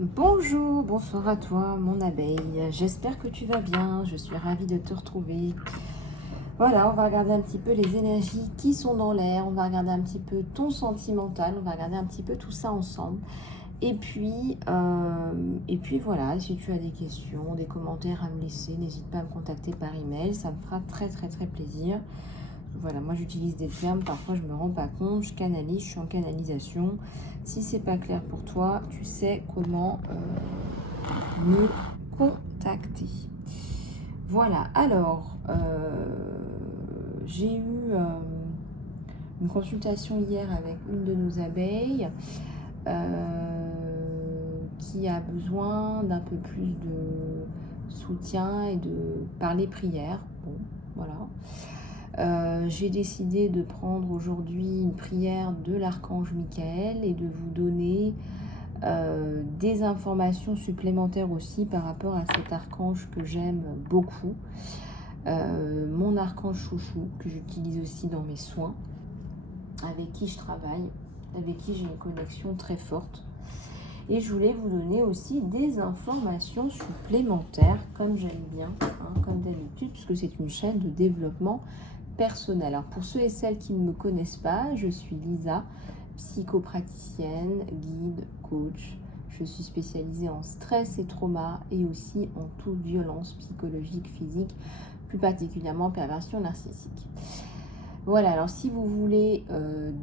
Bonjour, bonsoir à toi mon abeille, j'espère que tu vas bien, je suis ravie de te retrouver. Voilà, on va regarder un petit peu les énergies qui sont dans l'air, on va regarder un petit peu ton sentimental, on va regarder un petit peu tout ça ensemble. Et puis voilà, si tu as des questions, des commentaires à me laisser, n'hésite pas à me contacter par email, ça me fera très très très plaisir. Voilà, moi j'utilise des termes, parfois je me rends pas compte, je canalise, je suis en canalisation. Si c'est pas clair pour toi, tu sais comment me contacter. Voilà, alors j'ai eu une consultation hier avec une de nos abeilles qui a besoin d'un peu plus de soutien et de parler prière. Bon, voilà. J'ai décidé de prendre aujourd'hui une prière de l'archange Michael et de vous donner des informations supplémentaires aussi par rapport à cet archange que j'aime beaucoup. Mon archange chouchou que j'utilise aussi dans mes soins, avec qui je travaille, avec qui j'ai une connexion très forte. Et je voulais vous donner aussi des informations supplémentaires, comme j'aime bien, comme d'habitude, puisque c'est une chaîne de développement personnel. Alors pour ceux et celles qui ne me connaissent pas, je suis Lisa, psychopraticienne, guide, coach. Je suis spécialisée en stress et trauma et aussi en toute violence psychologique, physique, plus particulièrement perversion narcissique. Voilà, alors si vous voulez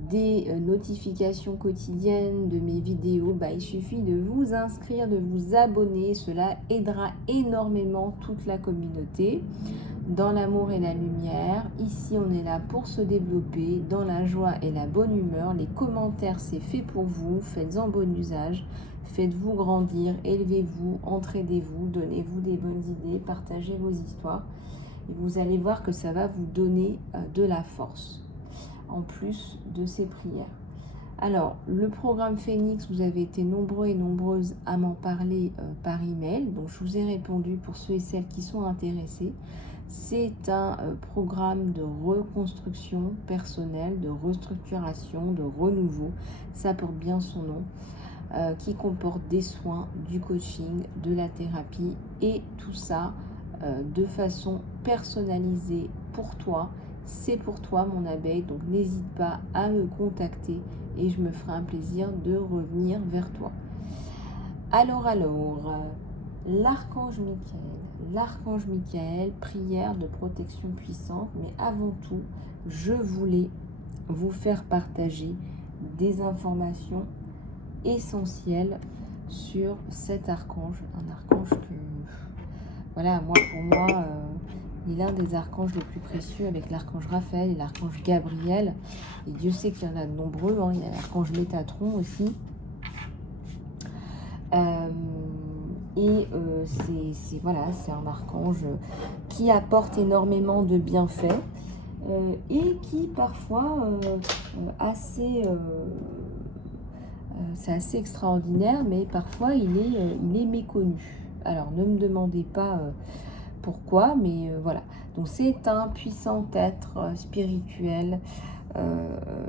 des notifications quotidiennes de mes vidéos, il suffit de vous inscrire, de vous abonner. Cela aidera énormément toute la communauté dans l'amour et la lumière. Ici, on est là pour se développer dans la joie et la bonne humeur. Les commentaires, c'est fait pour vous. Faites-en bon usage. Faites-vous grandir, élevez-vous, entraidez-vous, donnez-vous des bonnes idées, partagez vos histoires. Et vous allez voir que ça va vous donner de la force, en plus de ces prières. Alors, le programme Phoenix, vous avez été nombreux et nombreuses à m'en parler par email. Donc, je vous ai répondu pour ceux et celles qui sont intéressés. C'est un programme de reconstruction personnelle, de restructuration, de renouveau. Ça porte bien son nom. Qui comporte des soins, du coaching, de la thérapie et tout ça de façon personnalisée pour toi. C'est pour toi mon abeille, donc n'hésite pas à me contacter et je me ferai un plaisir de revenir vers toi. Alors, l'archange Michael, prière de protection puissante, mais avant tout, je voulais vous faire partager des informations essentielles sur cet archange, un archange que, voilà, pour moi, il est l'un des archanges les plus précieux avec l'archange Raphaël et l'archange Gabriel. Et Dieu sait qu'il y en a de nombreux, il y a l'archange Métatron aussi. C'est un archange qui apporte énormément de bienfaits et qui parfois c'est assez extraordinaire, mais parfois il est méconnu. Alors ne me demandez pas pourquoi, mais voilà. Donc c'est un puissant être spirituel,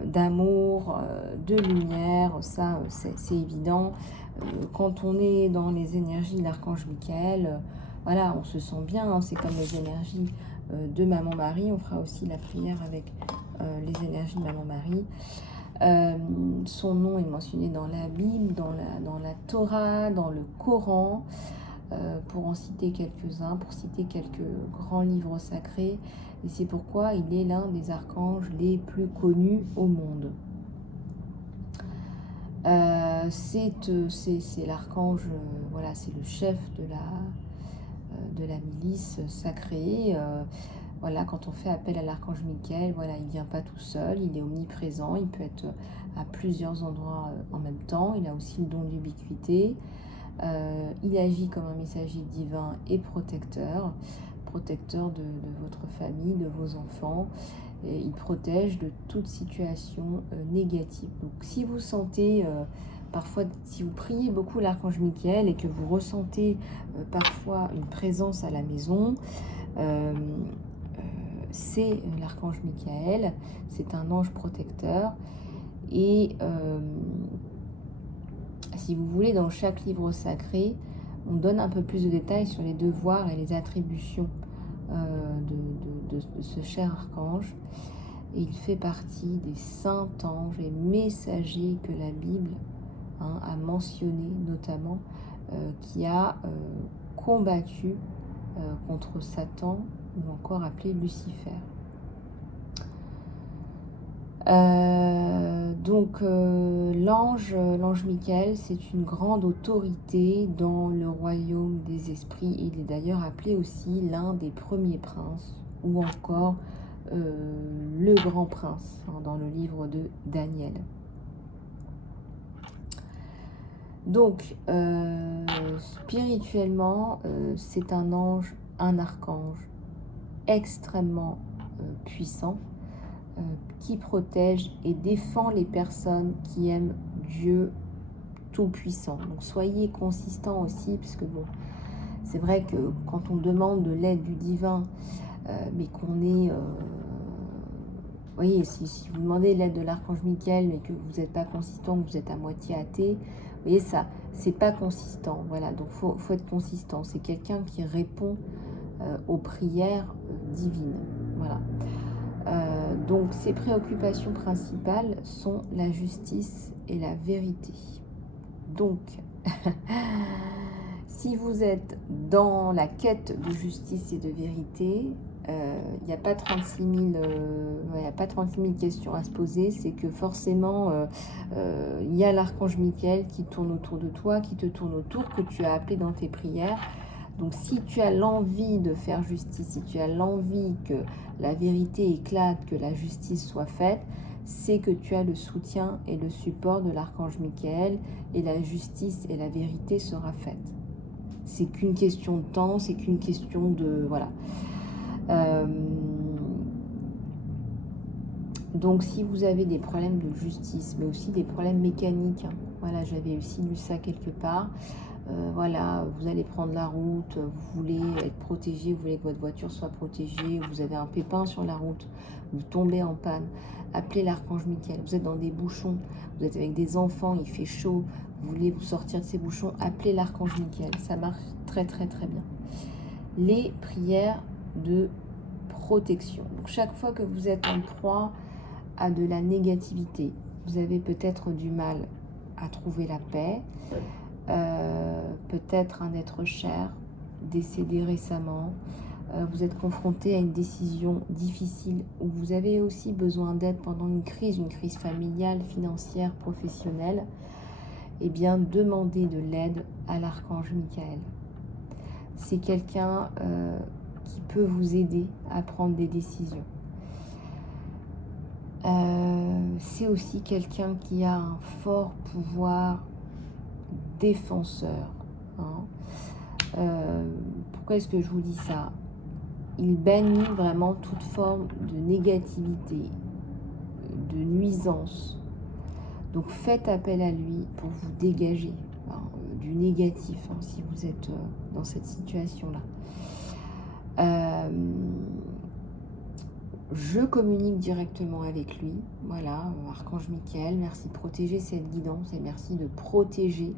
d'amour, de lumière, ça c'est évident. Quand on est dans les énergies de l'archange Michael, voilà, on se sent bien, c'est comme les énergies de Maman Marie. On fera aussi la prière avec les énergies de Maman Marie. Son nom est mentionné dans la Bible, dans la Torah, dans le Coran, pour en citer quelques-uns, pour citer quelques grands livres sacrés. Et c'est pourquoi il est l'un des archanges les plus connus au monde. C'est l'archange, voilà, c'est le chef de la milice sacrée. Voilà, quand on fait appel à l'archange Michael, voilà, il ne vient pas tout seul, il est omniprésent, il peut être à plusieurs endroits en même temps. Il a aussi le don de l'ubiquité. Il agit comme un messager divin et protecteur de votre famille, de vos enfants. Et il protège de toute situation négative. Donc si vous sentez parfois, si vous priez beaucoup l'archange Michael et que vous ressentez parfois une présence à la maison, c'est l'archange Michael, c'est un ange protecteur. Et si vous voulez, dans chaque livre sacré, on donne un peu plus de détails sur les devoirs et les attributions de ce cher archange. Et il fait partie des saints anges et messagers que la Bible a mentionné notamment, qui a combattu contre Satan, ou encore appelé Lucifer. L'ange Michael, c'est une grande autorité dans le royaume des esprits. Il est d'ailleurs appelé aussi l'un des premiers princes, ou encore le grand prince, dans le livre de Daniel. Donc, spirituellement, c'est un ange, un archange extrêmement puissant, qui protège et défend les personnes qui aiment Dieu Tout-Puissant. Donc soyez consistants aussi, parce que bon, c'est vrai que quand on demande de l'aide du divin, mais qu'on est... vous voyez, si vous demandez l'aide de l'archange Michael, mais que vous n'êtes pas consistant, que vous êtes à moitié athée, vous voyez ça, c'est pas consistant. Voilà, donc faut être consistant. C'est quelqu'un qui répond aux prières divines. Voilà. Donc ses préoccupations principales sont la justice et la vérité. Donc, si vous êtes dans la quête de justice et de vérité, il n'y a pas 36 000 questions à se poser. C'est que forcément, il y a l'archange Michael qui tourne autour de toi, qui te tourne autour, que tu as appelé dans tes prières. Donc si tu as l'envie de faire justice, si tu as l'envie que la vérité éclate, que la justice soit faite, c'est que tu as le soutien et le support de l'archange Michael, et la justice et la vérité sera faite. C'est qu'une question de temps, c'est qu'une question de... Voilà. Donc si vous avez des problèmes de justice, mais aussi des problèmes mécaniques, voilà, j'avais aussi lu ça quelque part, voilà, vous allez prendre la route, vous voulez être protégé, vous voulez que votre voiture soit protégée, vous avez un pépin sur la route, vous tombez en panne, appelez l'archange Michael. Vous êtes dans des bouchons, vous êtes avec des enfants, il fait chaud, vous voulez vous sortir de ces bouchons, appelez l'archange Michael. Ça marche très très très bien. Les prières de protection. Donc chaque fois que vous êtes en proie à de la négativité, vous avez peut-être du mal à trouver la paix, peut-être un être cher décédé récemment, vous êtes confronté à une décision difficile, ou vous avez aussi besoin d'aide pendant une crise familiale, financière, professionnelle, eh bien demandez de l'aide à l'archange Michael. C'est quelqu'un qui peut vous aider à prendre des décisions. C'est aussi quelqu'un qui a un fort pouvoir défenseur. Pourquoi est-ce que je vous dis ça? Il bannit vraiment toute forme de négativité, de nuisance. Donc faites appel à lui pour vous dégager du négatif, si vous êtes dans cette situation-là. Je communique directement avec lui. Voilà, archange Michael, merci de protéger cette guidance et merci de protéger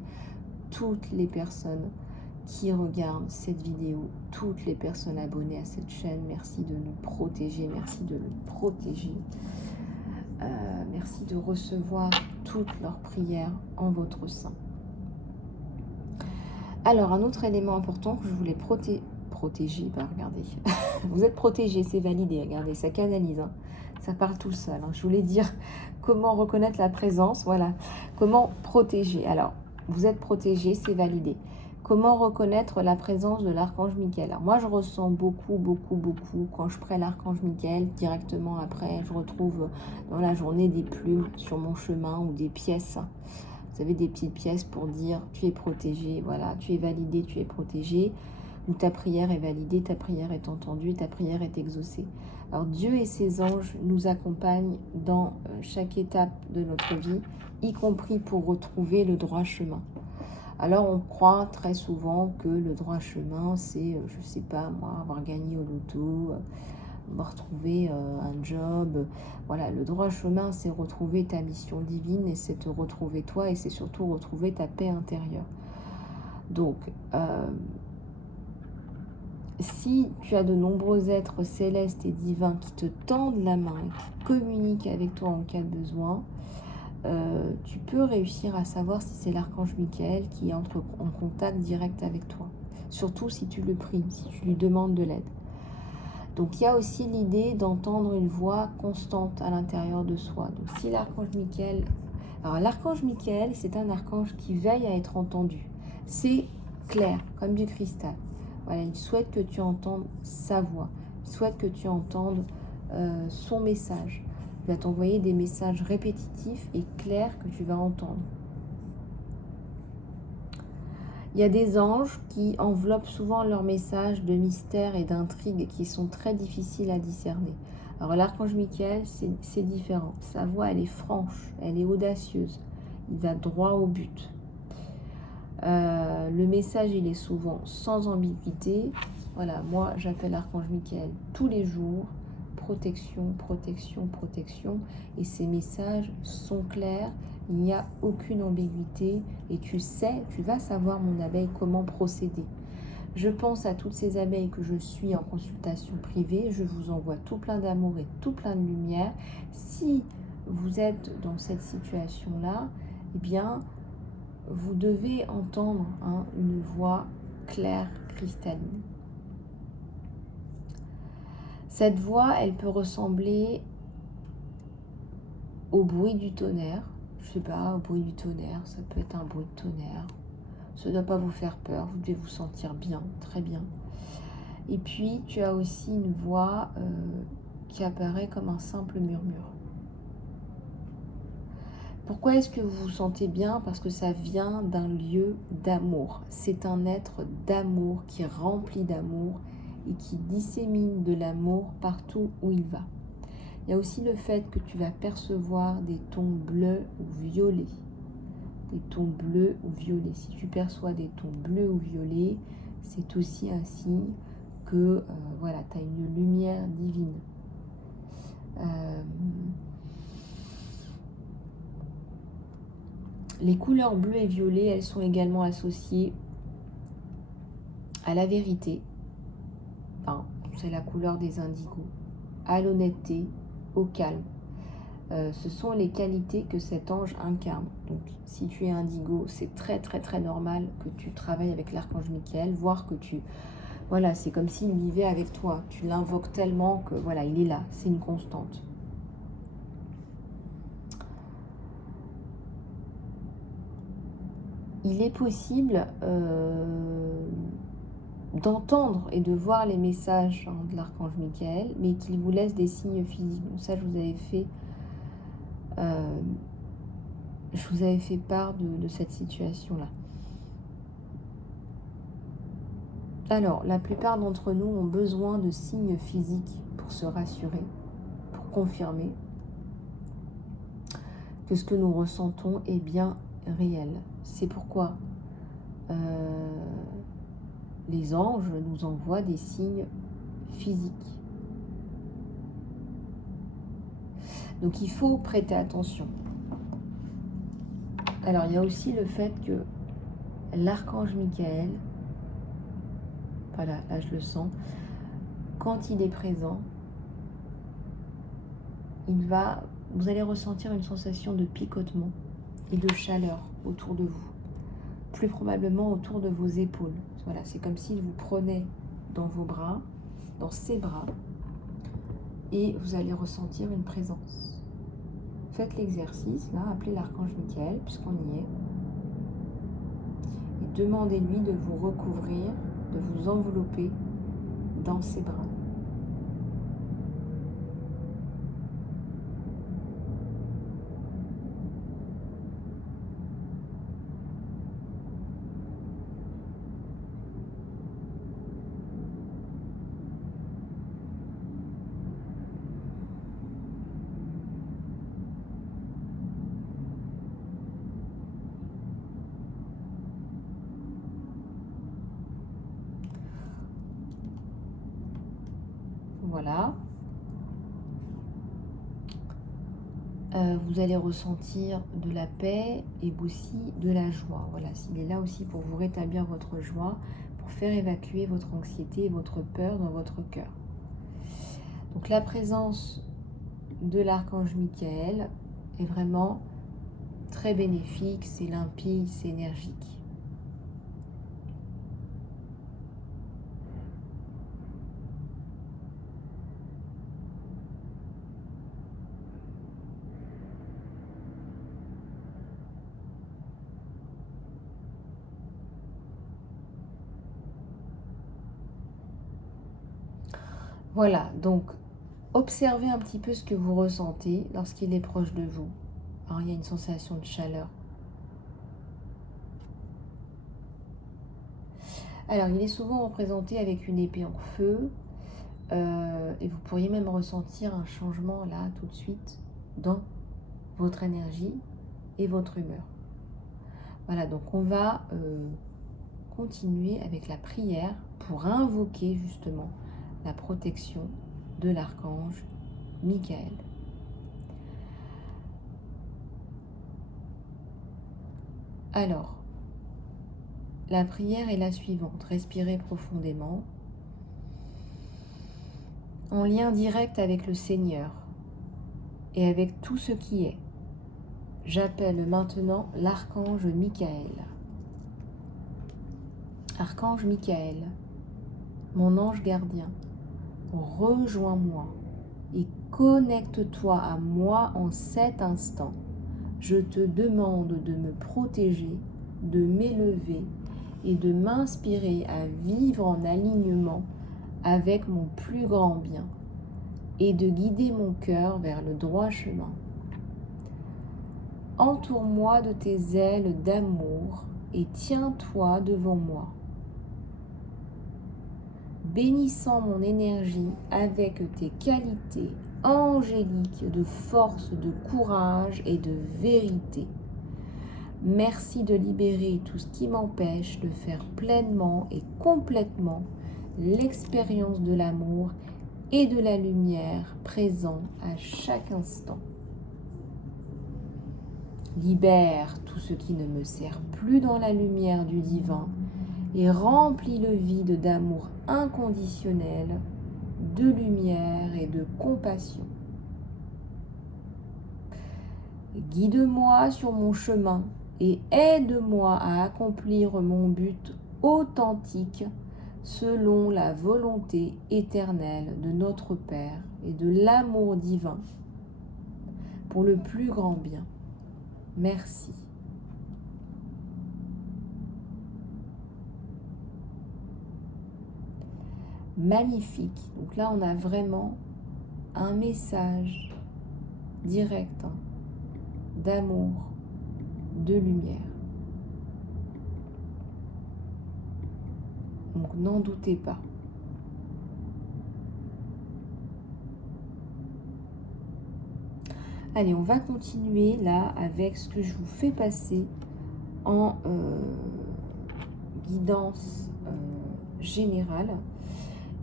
toutes les personnes qui regardent cette vidéo, toutes les personnes abonnées à cette chaîne. Merci de nous protéger, merci de le protéger. Merci de recevoir toutes leurs prières en votre sein. Alors, un autre élément important que je voulais protéger, regardez, vous êtes protégé, c'est validé, regardez, ça canalise, ça parle tout seul. Je voulais dire comment reconnaître la présence, voilà, comment protéger. Alors, vous êtes protégé, c'est validé. Comment reconnaître la présence de l'archange Michael? Alors, moi, je ressens beaucoup, quand je prie l'archange Michael, directement après, je retrouve dans la journée des plumes sur mon chemin ou des pièces. Vous avez des petites pièces pour dire tu es protégé, voilà, tu es validé, tu es protégé, ou ta prière est validée, ta prière est entendue, ta prière est exaucée. Alors Dieu et ses anges nous accompagnent dans chaque étape de notre vie, y compris pour retrouver le droit chemin. Alors on croit très souvent que le droit chemin, c'est, je sais pas moi, avoir gagné au loto, retrouver un job. Voilà, le droit chemin, c'est retrouver ta mission divine et c'est te retrouver toi et c'est surtout retrouver ta paix intérieure. Donc, si tu as de nombreux êtres célestes et divins qui te tendent la main, qui communiquent avec toi en cas de besoin, tu peux réussir à savoir si c'est l'archange Michael qui entre en contact direct avec toi. Surtout si tu le pries, si tu lui demandes de l'aide. Donc il y a aussi l'idée d'entendre une voix constante à l'intérieur de soi. Donc si l'archange Michael... Alors l'archange Michael, c'est un archange qui veille à être entendu. C'est clair, comme du cristal. Voilà, il souhaite que tu entendes sa voix. Il souhaite que tu entendes son message. Il va t'envoyer des messages répétitifs et clairs que tu vas entendre. Il y a des anges qui enveloppent souvent leurs messages de mystère et d'intrigue qui sont très difficiles à discerner. Alors l'archange Michael, c'est différent. Sa voix, elle est franche, elle est audacieuse. Il va droit au but. Le message, il est souvent sans ambiguïté. Voilà, moi, j'appelle l'archange Michael tous les jours. Protection, protection, protection. Et ces messages sont clairs. Il n'y a aucune ambiguïté et tu vas savoir, mon abeille, comment procéder. Je pense à toutes ces abeilles que je suis en consultation privée. Je vous envoie tout plein d'amour et tout plein de lumière. Si vous êtes dans cette situation-là, eh bien, vous devez entendre une voix claire, cristalline. Cette voix, elle peut ressembler au bruit du tonnerre. Je sais pas, au bruit du tonnerre, ça peut être un bruit de tonnerre. Ça ne doit pas vous faire peur, vous devez vous sentir bien, très bien. Et puis, tu as aussi une voix qui apparaît comme un simple murmure. Pourquoi est-ce que vous vous sentez bien? Parce que ça vient d'un lieu d'amour. C'est un être d'amour qui est rempli d'amour et qui dissémine de l'amour partout où il va. Il y a aussi le fait que tu vas percevoir des tons bleus ou violets. Des tons bleus ou violets. Si tu perçois des tons bleus ou violets, c'est aussi un signe que voilà, tu as une lumière divine. Les couleurs bleues et violets, elles sont également associées à la vérité. Enfin, c'est la couleur des indigos. À l'honnêteté, au calme. Ce sont les qualités que cet ange incarne. Donc, si tu es indigo, c'est très très très normal que tu travailles avec l'archange Michael, voire que voilà, c'est comme s'il vivait avec toi. Tu l'invoques tellement que voilà, il est là, c'est une constante. Il est possible d'entendre et de voir les messages de l'archange Michael, mais qu'il vous laisse des signes physiques. Donc ça, je vous avais fait part de cette situation-là. Alors, la plupart d'entre nous ont besoin de signes physiques pour se rassurer, pour confirmer que ce que nous ressentons est bien réel. C'est pourquoi les anges nous envoient des signes physiques. Donc il faut prêter attention. Alors il y a aussi le fait que l'archange Michael, voilà, là je le sens, quand il est présent, vous allez ressentir une sensation de picotement et de chaleur autour de vous, plus probablement autour de vos épaules. Voilà, c'est comme s'il vous prenait dans vos bras, dans ses bras, et vous allez ressentir une présence. Faites l'exercice, là, appelez l'archange Michael, puisqu'on y est, et demandez-lui de vous recouvrir, de vous envelopper dans ses bras. Voilà. Vous allez ressentir de la paix et aussi de la joie. Voilà, il est là aussi pour vous rétablir votre joie, pour faire évacuer votre anxiété et votre peur dans votre cœur. Donc la présence de l'archange Michael est vraiment très bénéfique, c'est limpide, c'est énergique. Voilà, donc observez un petit peu ce que vous ressentez lorsqu'il est proche de vous. Alors, il y a une sensation de chaleur. Alors, il est souvent représenté avec une épée en feu. Et vous pourriez même ressentir un changement là, tout de suite, dans votre énergie et votre humeur. Voilà, donc on va continuer avec la prière pour invoquer justement la protection de l'archange Michael. Alors, la prière est la suivante. Respirez profondément. En lien direct avec le Seigneur et avec tout ce qui est, j'appelle maintenant l'archange Michael. Archange Michael, mon ange gardien, rejoins-moi et connecte-toi à moi en cet instant. Je te demande de me protéger, de m'élever et de m'inspirer à vivre en alignement avec mon plus grand bien et de guider mon cœur vers le droit chemin. Entoure-moi de tes ailes d'amour et tiens-toi devant moi, bénissant mon énergie avec tes qualités angéliques de force, de courage et de vérité. Merci de libérer tout ce qui m'empêche de faire pleinement et complètement l'expérience de l'amour et de la lumière présent à chaque instant. Libère tout ce qui ne me sert plus dans la lumière du divin et remplis le vide d'amour inconditionnel, de lumière et de compassion. Guide-moi sur mon chemin et aide-moi à accomplir mon but authentique selon la volonté éternelle de notre Père et de l'amour divin pour le plus grand bien. Merci. Magnifique. Donc là, on a vraiment un message direct d'amour, de lumière. Donc n'en doutez pas. Allez, on va continuer là avec ce que je vous fais passer en guidance générale.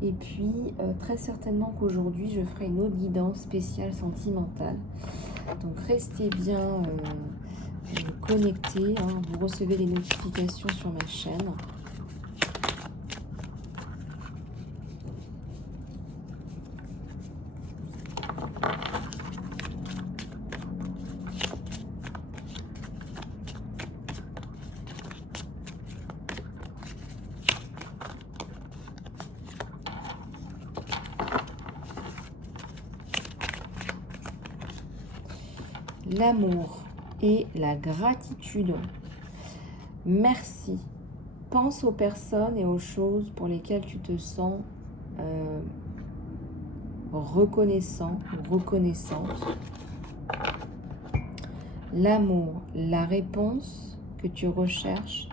Et puis, très certainement qu'aujourd'hui, je ferai une autre guidance spéciale sentimentale. Donc, restez bien connectés. Vous recevez les notifications sur ma chaîne. L'amour et la gratitude. Merci. Pense aux personnes et aux choses pour lesquelles tu te sens reconnaissant ou reconnaissante. L'amour, la réponse que tu recherches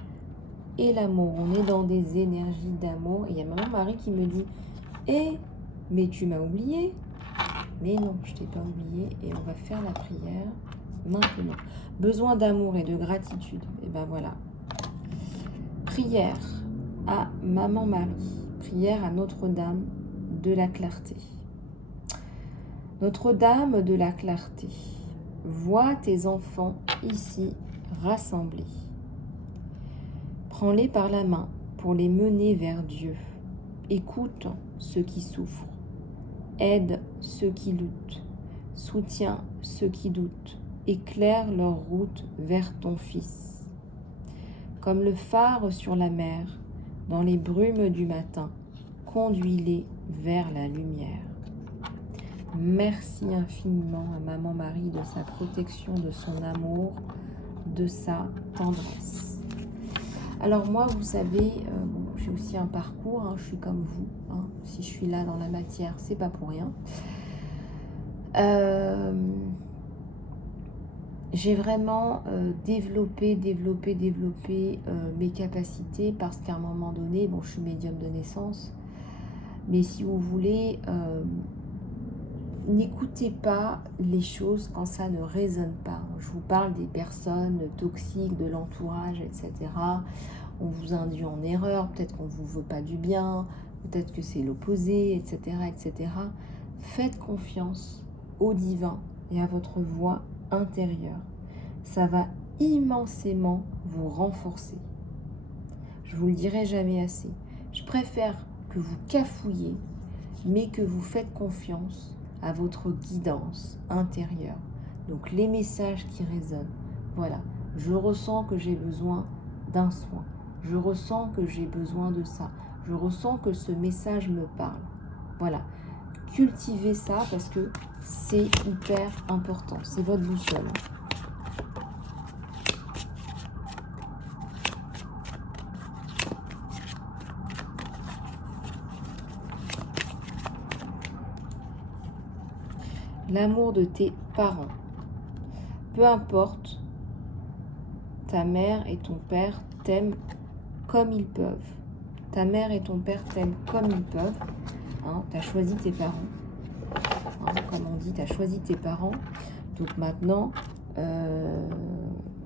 et l'amour. On est dans des énergies d'amour. Et il y a maman Marie qui me dit « Eh, mais tu m'as oublié !» Mais non, je t'ai pas oublié et on va faire la prière maintenant. Besoin d'amour et de gratitude. Et ben voilà. Prière à Maman Marie. Prière à Notre-Dame de la Clarté. Notre-Dame de la Clarté, vois tes enfants ici rassemblés. Prends-les par la main pour les mener vers Dieu. Écoute ceux qui souffrent. Aide ceux qui luttent. Soutiens ceux qui doutent. Éclaire leur route vers ton Fils. Comme le phare sur la mer, dans les brumes du matin, conduis-les vers la lumière. Merci infiniment à Maman Marie de sa protection, de son amour, de sa tendresse. Alors moi, vous savez, j'ai aussi un parcours, je suis comme vous. Si je suis là dans la matière, c'est pas pour rien. J'ai vraiment développé mes capacités parce qu'à un moment donné, je suis médium de naissance, mais si vous voulez, n'écoutez pas les choses quand ça ne résonne pas. Je vous parle des personnes toxiques, de l'entourage, etc. On vous induit en erreur, peut-être qu'on ne vous veut pas du bien, peut-être que c'est l'opposé, etc., etc. Faites confiance au divin et à votre voix intérieure. Ça va immensément vous renforcer. Je vous le dirai jamais assez. Je préfère que vous cafouillez, mais que vous faites confiance à votre guidance intérieure. Donc les messages qui résonnent. Voilà, je ressens que j'ai besoin d'un soin. Je ressens que j'ai besoin de ça. Je ressens que ce message me parle. Voilà, cultivez ça parce que c'est hyper important. C'est votre boussole. L'amour de tes parents. Peu importe, ta mère et ton père t'aiment comme ils peuvent. Ta mère et ton père t'aiment comme ils peuvent. Tu as choisi tes parents. Comme on dit, tu as choisi tes parents. Donc maintenant,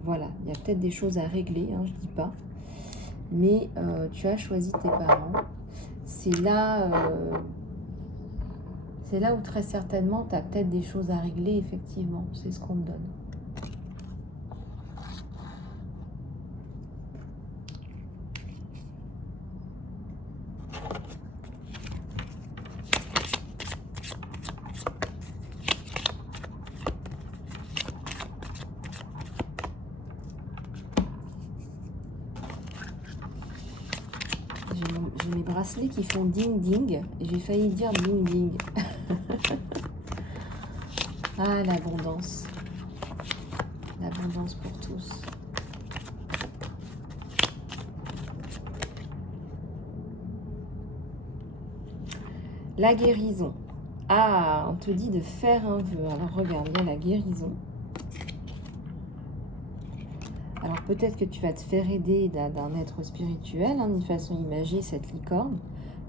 voilà, il y a peut-être des choses à régler, je dis pas. Mais tu as choisi tes parents. C'est là où très certainement tu as peut-être des choses à régler, effectivement. C'est ce qu'on me donne. J'ai mes bracelets qui font ding ding et j'ai failli dire ding ding. Ah, l'abondance. L'abondance pour tous. La guérison. Ah, on te dit de faire un vœu. Alors regarde, il y a la guérison. Alors peut-être que tu vas te faire aider d'un être spirituel, d'une façon imagée, cette licorne.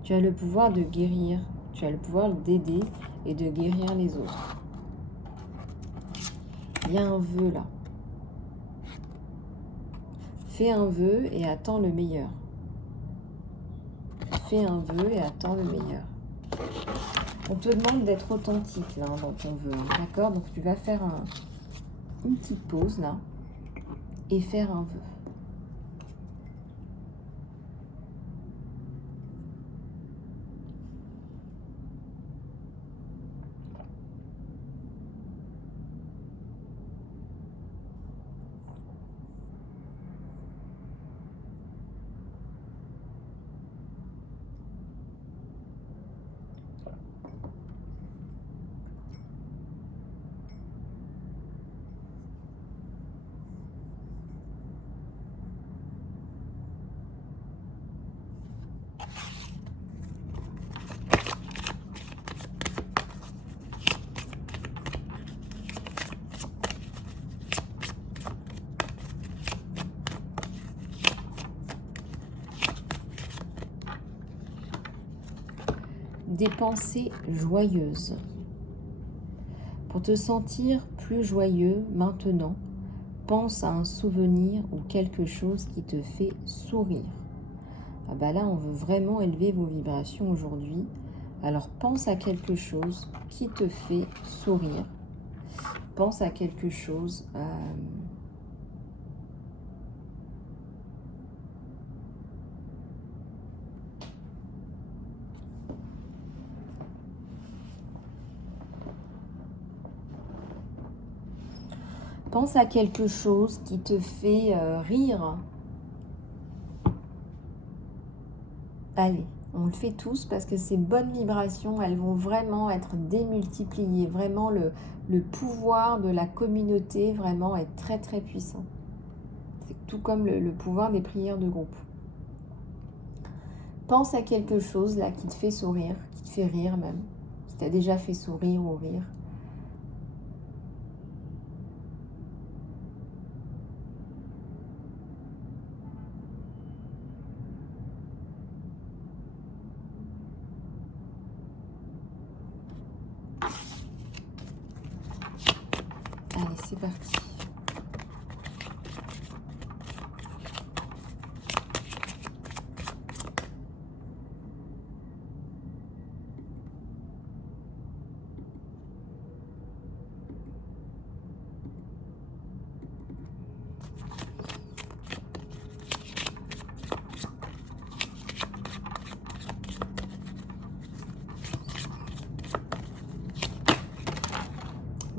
Tu as le pouvoir de guérir, tu as le pouvoir d'aider et de guérir les autres. Il y a un vœu là. Fais un vœu et attends le meilleur. Fais un vœu et attends le meilleur. On te demande d'être authentique là, dans ton vœu, d'accord? Donc tu vas faire une petite pause là et faire un vœu. Des pensées joyeuses. Pour te sentir plus joyeux maintenant, pense à un souvenir ou quelque chose qui te fait sourire. Ah bah là, on veut vraiment élever vos vibrations aujourd'hui. Alors pense à quelque chose qui te fait sourire. Pense à quelque chose. Pense à quelque chose qui te fait rire. Allez, on le fait tous parce que ces bonnes vibrations, elles vont vraiment être démultipliées. Vraiment, le pouvoir de la communauté vraiment est très très puissant. C'est tout comme le pouvoir des prières de groupe. Pense à quelque chose là qui te fait sourire, qui te fait rire même, qui t'a déjà fait sourire ou rire. Allez, c'est parti.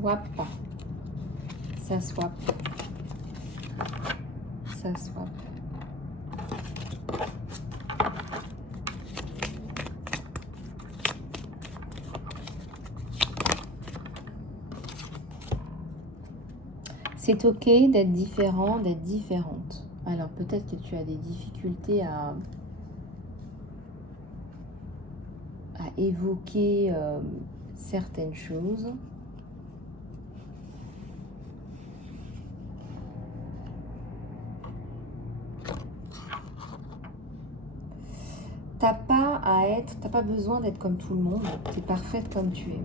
Wap. Ça swap. Ça swap. C'est ok d'être différent, d'être différente. Alors peut-être que tu as des difficultés à évoquer certaines choses. T'as pas besoin d'être comme tout le monde. Tu es parfaite comme tu es.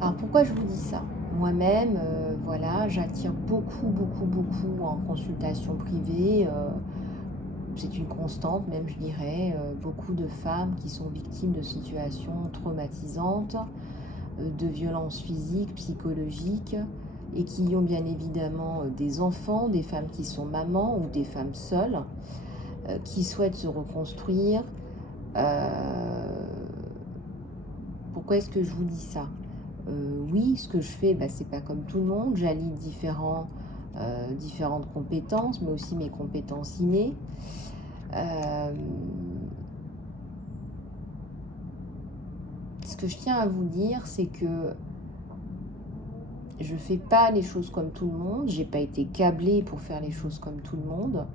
Alors pourquoi je vous dis ça? Moi-même, voilà, j'attire beaucoup en consultation privée. C'est une constante, même je dirais, beaucoup de femmes qui sont victimes de situations traumatisantes, de violences physiques, psychologiques, et qui ont bien évidemment des enfants, des femmes qui sont mamans ou des femmes seules, qui souhaitent se reconstruire. Pourquoi est-ce que je vous dis ça? Oui, ce que je fais, c'est pas comme tout le monde. J'allie différentes compétences, mais aussi mes compétences innées. Ce que je tiens à vous dire, c'est que je fais pas les choses comme tout le monde. J'ai pas été câblée pour faire les choses comme tout le monde.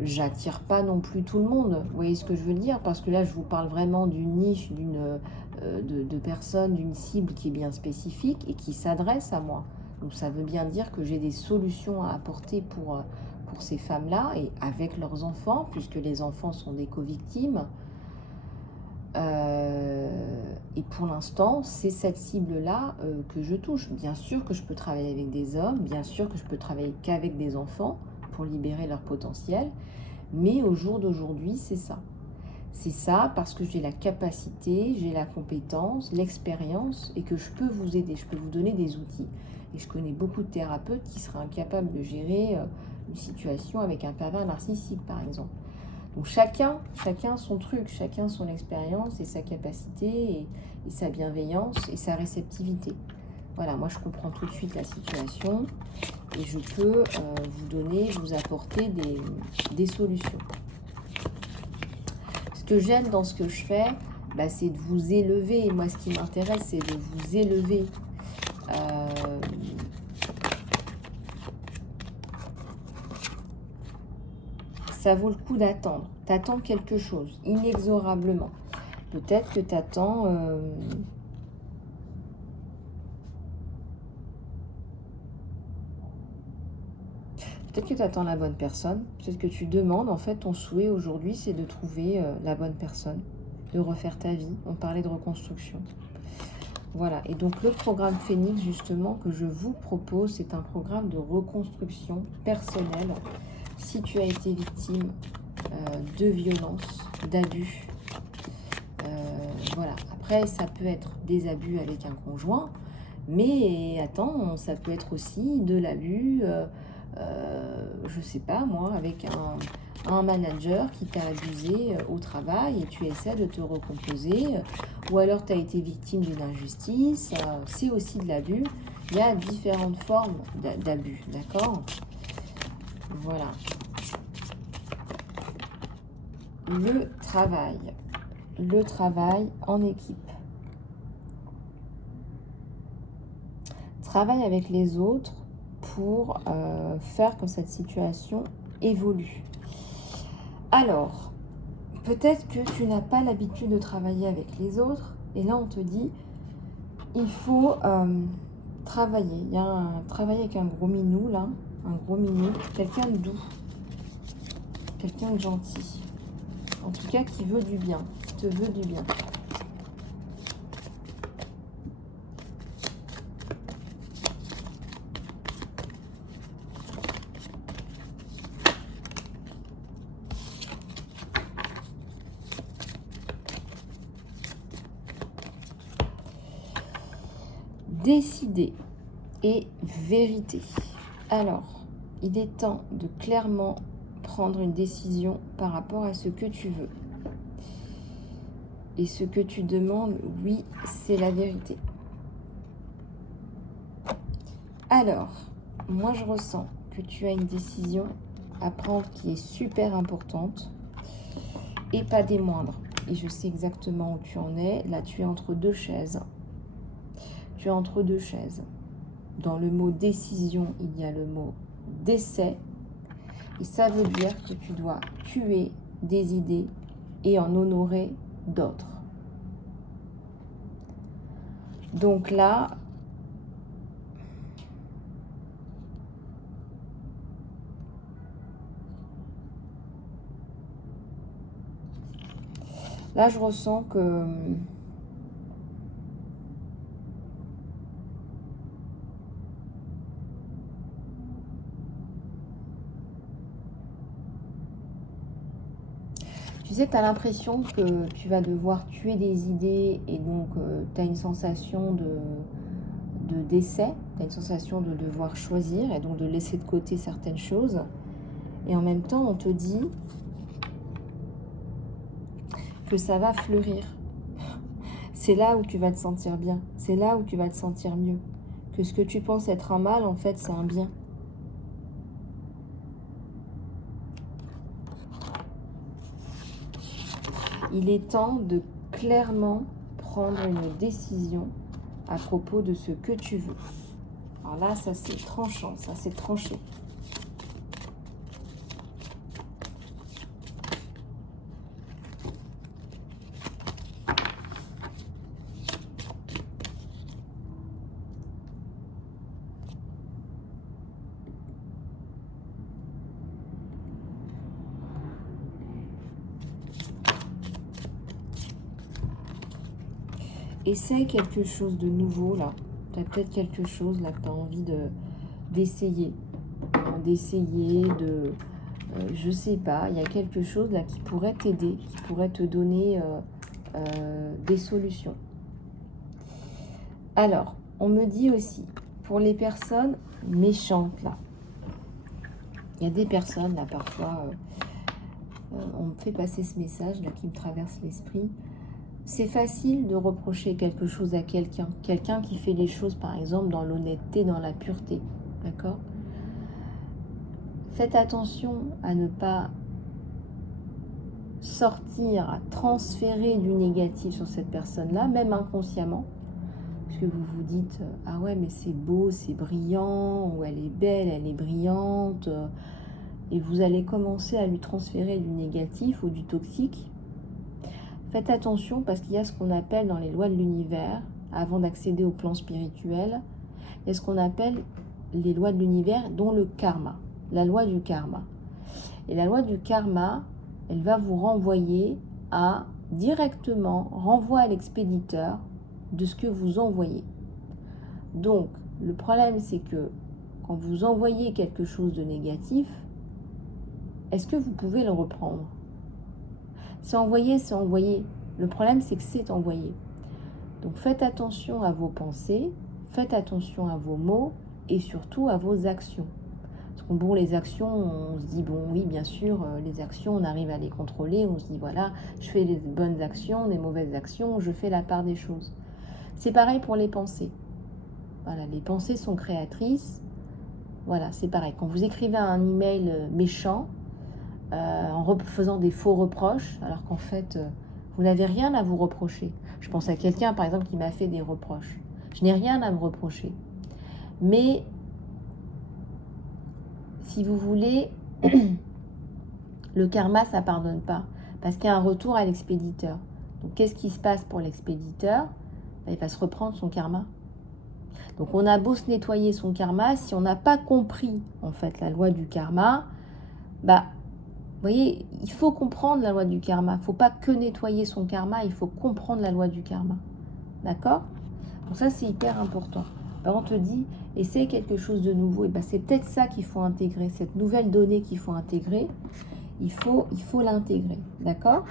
J'attire pas non plus tout le monde. Vous voyez ce que je veux dire? Parce que là, je vous parle vraiment d'une niche, de personnes, d'une cible qui est bien spécifique et qui s'adresse à moi. Donc ça veut bien dire que j'ai des solutions à apporter pour ces femmes-là et avec leurs enfants, puisque les enfants sont des co-victimes. Et pour l'instant, c'est cette cible-là que je touche. Bien sûr que je peux travailler avec des hommes, bien sûr que je peux travailler qu'avec des enfants pour libérer leur potentiel, mais au jour d'aujourd'hui, c'est ça. C'est ça parce que j'ai la capacité, j'ai la compétence, l'expérience et que je peux vous aider, je peux vous donner des outils. Et je connais beaucoup de thérapeutes qui seraient incapables de gérer une situation avec un pervers narcissique, par exemple. Donc chacun son truc, chacun son expérience et sa capacité et sa bienveillance et sa réceptivité. Voilà, moi je comprends tout de suite la situation et je peux vous apporter des solutions. Ce que j'aime dans ce que je fais, c'est de vous élever. Et moi, ce qui m'intéresse, c'est de vous élever. Ça vaut le coup d'attendre. T'attends quelque chose, inexorablement. Peut-être que t'attends... Peut-être que tu attends la bonne personne. Peut-être que tu demandes, en fait, ton souhait aujourd'hui, c'est de trouver la bonne personne, de refaire ta vie. On parlait de reconstruction. Voilà. Et donc, le programme Phoenix, justement, que je vous propose, c'est un programme de reconstruction personnelle. Si tu as été victime de violence, d'abus, voilà. Après, ça peut être des abus avec un conjoint, Mais attends, ça peut être aussi de l'abus, je sais pas moi, avec un manager qui t'a abusé au travail et tu essaies de te recomposer, ou alors tu as été victime d'une injustice, c'est aussi de l'abus. Il y a différentes formes d'abus, d'accord? Voilà. Le travail en équipe. Travaille avec les autres pour faire que cette situation évolue. Alors, peut-être que tu n'as pas l'habitude de travailler avec les autres, et là on te dit, il faut travailler. Il y a un travail avec un gros minou là, un gros minou, quelqu'un de doux, quelqu'un de gentil, en tout cas qui veut du bien, qui te veut du bien. Décider et vérité. Alors, il est temps de clairement prendre une décision par rapport à ce que tu veux. Et ce que tu demandes, oui, c'est la vérité. Alors, moi je ressens que tu as une décision à prendre qui est super importante et pas des moindres. Et je sais exactement où tu en es. Là, tu es entre deux chaises. Tu es entre deux chaises. Dans le mot décision, il y a le mot décès. Et ça veut dire que tu dois tuer des idées et en honorer d'autres. Donc là, je ressens que tu sais, tu as l'impression que tu vas devoir tuer des idées et donc tu as une sensation de décès, tu as une sensation de devoir choisir et donc de laisser de côté certaines choses. Et en même temps, on te dit que ça va fleurir. C'est là où tu vas te sentir bien, c'est là où tu vas te sentir mieux. Que ce que tu penses être un mal, en fait, c'est un bien. Il est temps de clairement prendre une décision à propos de ce que tu veux. Alors là, ça c'est tranchant, ça c'est tranché. Essaye quelque chose de nouveau là. Tu as peut-être quelque chose là que tu as envie d'essayer. Je sais pas, il y a quelque chose là qui pourrait t'aider, qui pourrait te donner des solutions. Alors, on me dit aussi, pour les personnes méchantes là, il y a des personnes là parfois, on me fait passer ce message là qui me traverse l'esprit. C'est facile de reprocher quelque chose à quelqu'un. Quelqu'un qui fait les choses, par exemple, dans l'honnêteté, dans la pureté. D'accord ? Faites attention à ne pas sortir, à transférer du négatif sur cette personne-là, même inconsciemment. Parce que vous vous dites, ah ouais, mais c'est beau, c'est brillant, ou elle est belle, elle est brillante. Et vous allez commencer à lui transférer du négatif ou du toxique. Faites attention parce qu'il y a ce qu'on appelle dans les lois de l'univers, avant d'accéder au plan spirituel, il y a ce qu'on appelle les lois de l'univers, dont le karma, la loi du karma. Et la loi du karma, elle va vous renvoyer directement, renvoi à l'expéditeur de ce que vous envoyez. Donc, le problème, c'est que quand vous envoyez quelque chose de négatif, est-ce que vous pouvez le reprendre ? C'est envoyé, c'est envoyé. Le problème, c'est que c'est envoyé. Donc, faites attention à vos pensées, faites attention à vos mots et surtout à vos actions. Parce que bon, les actions, on se dit, bon, oui, bien sûr, les actions, on arrive à les contrôler. On se dit, voilà, je fais les bonnes actions, les mauvaises actions, je fais la part des choses. C'est pareil pour les pensées. Voilà, les pensées sont créatrices. Voilà, c'est pareil. Quand vous écrivez un email méchant, en faisant des faux reproches, alors qu'en fait, vous n'avez rien à vous reprocher. Je pense à quelqu'un, par exemple, qui m'a fait des reproches. Je n'ai rien à me reprocher. Mais, si vous voulez, le karma, ça ne pardonne pas. Parce qu'il y a un retour à l'expéditeur. Donc, qu'est-ce qui se passe pour l'expéditeur? Il va se reprendre son karma. Donc, on a beau se nettoyer son karma, si on n'a pas compris, en fait, la loi du karma, vous voyez, il faut comprendre la loi du karma. Il ne faut pas que nettoyer son karma, il faut comprendre la loi du karma. D'accord? Donc ça, c'est hyper important. Alors, on te dit, essaie quelque chose de nouveau. Et c'est peut-être ça qu'il faut intégrer, cette nouvelle donnée qu'il faut intégrer. Il faut l'intégrer. D'accord?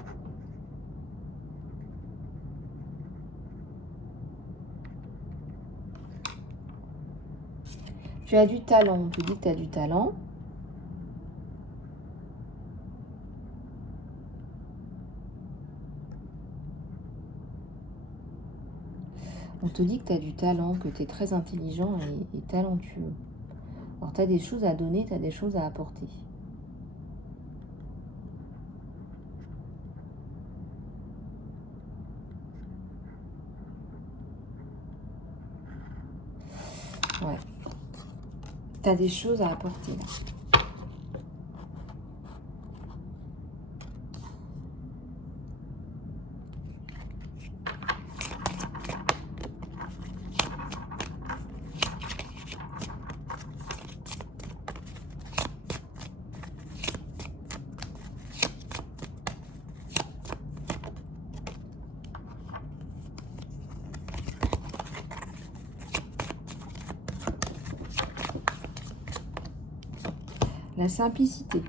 Tu as du talent. On te dit que tu as du talent. On te dit que tu as du talent, que tu es très intelligent et talentueux. Alors, tu as des choses à donner, tu as des choses à apporter. Ouais. Tu as des choses à apporter, là. La simplicité.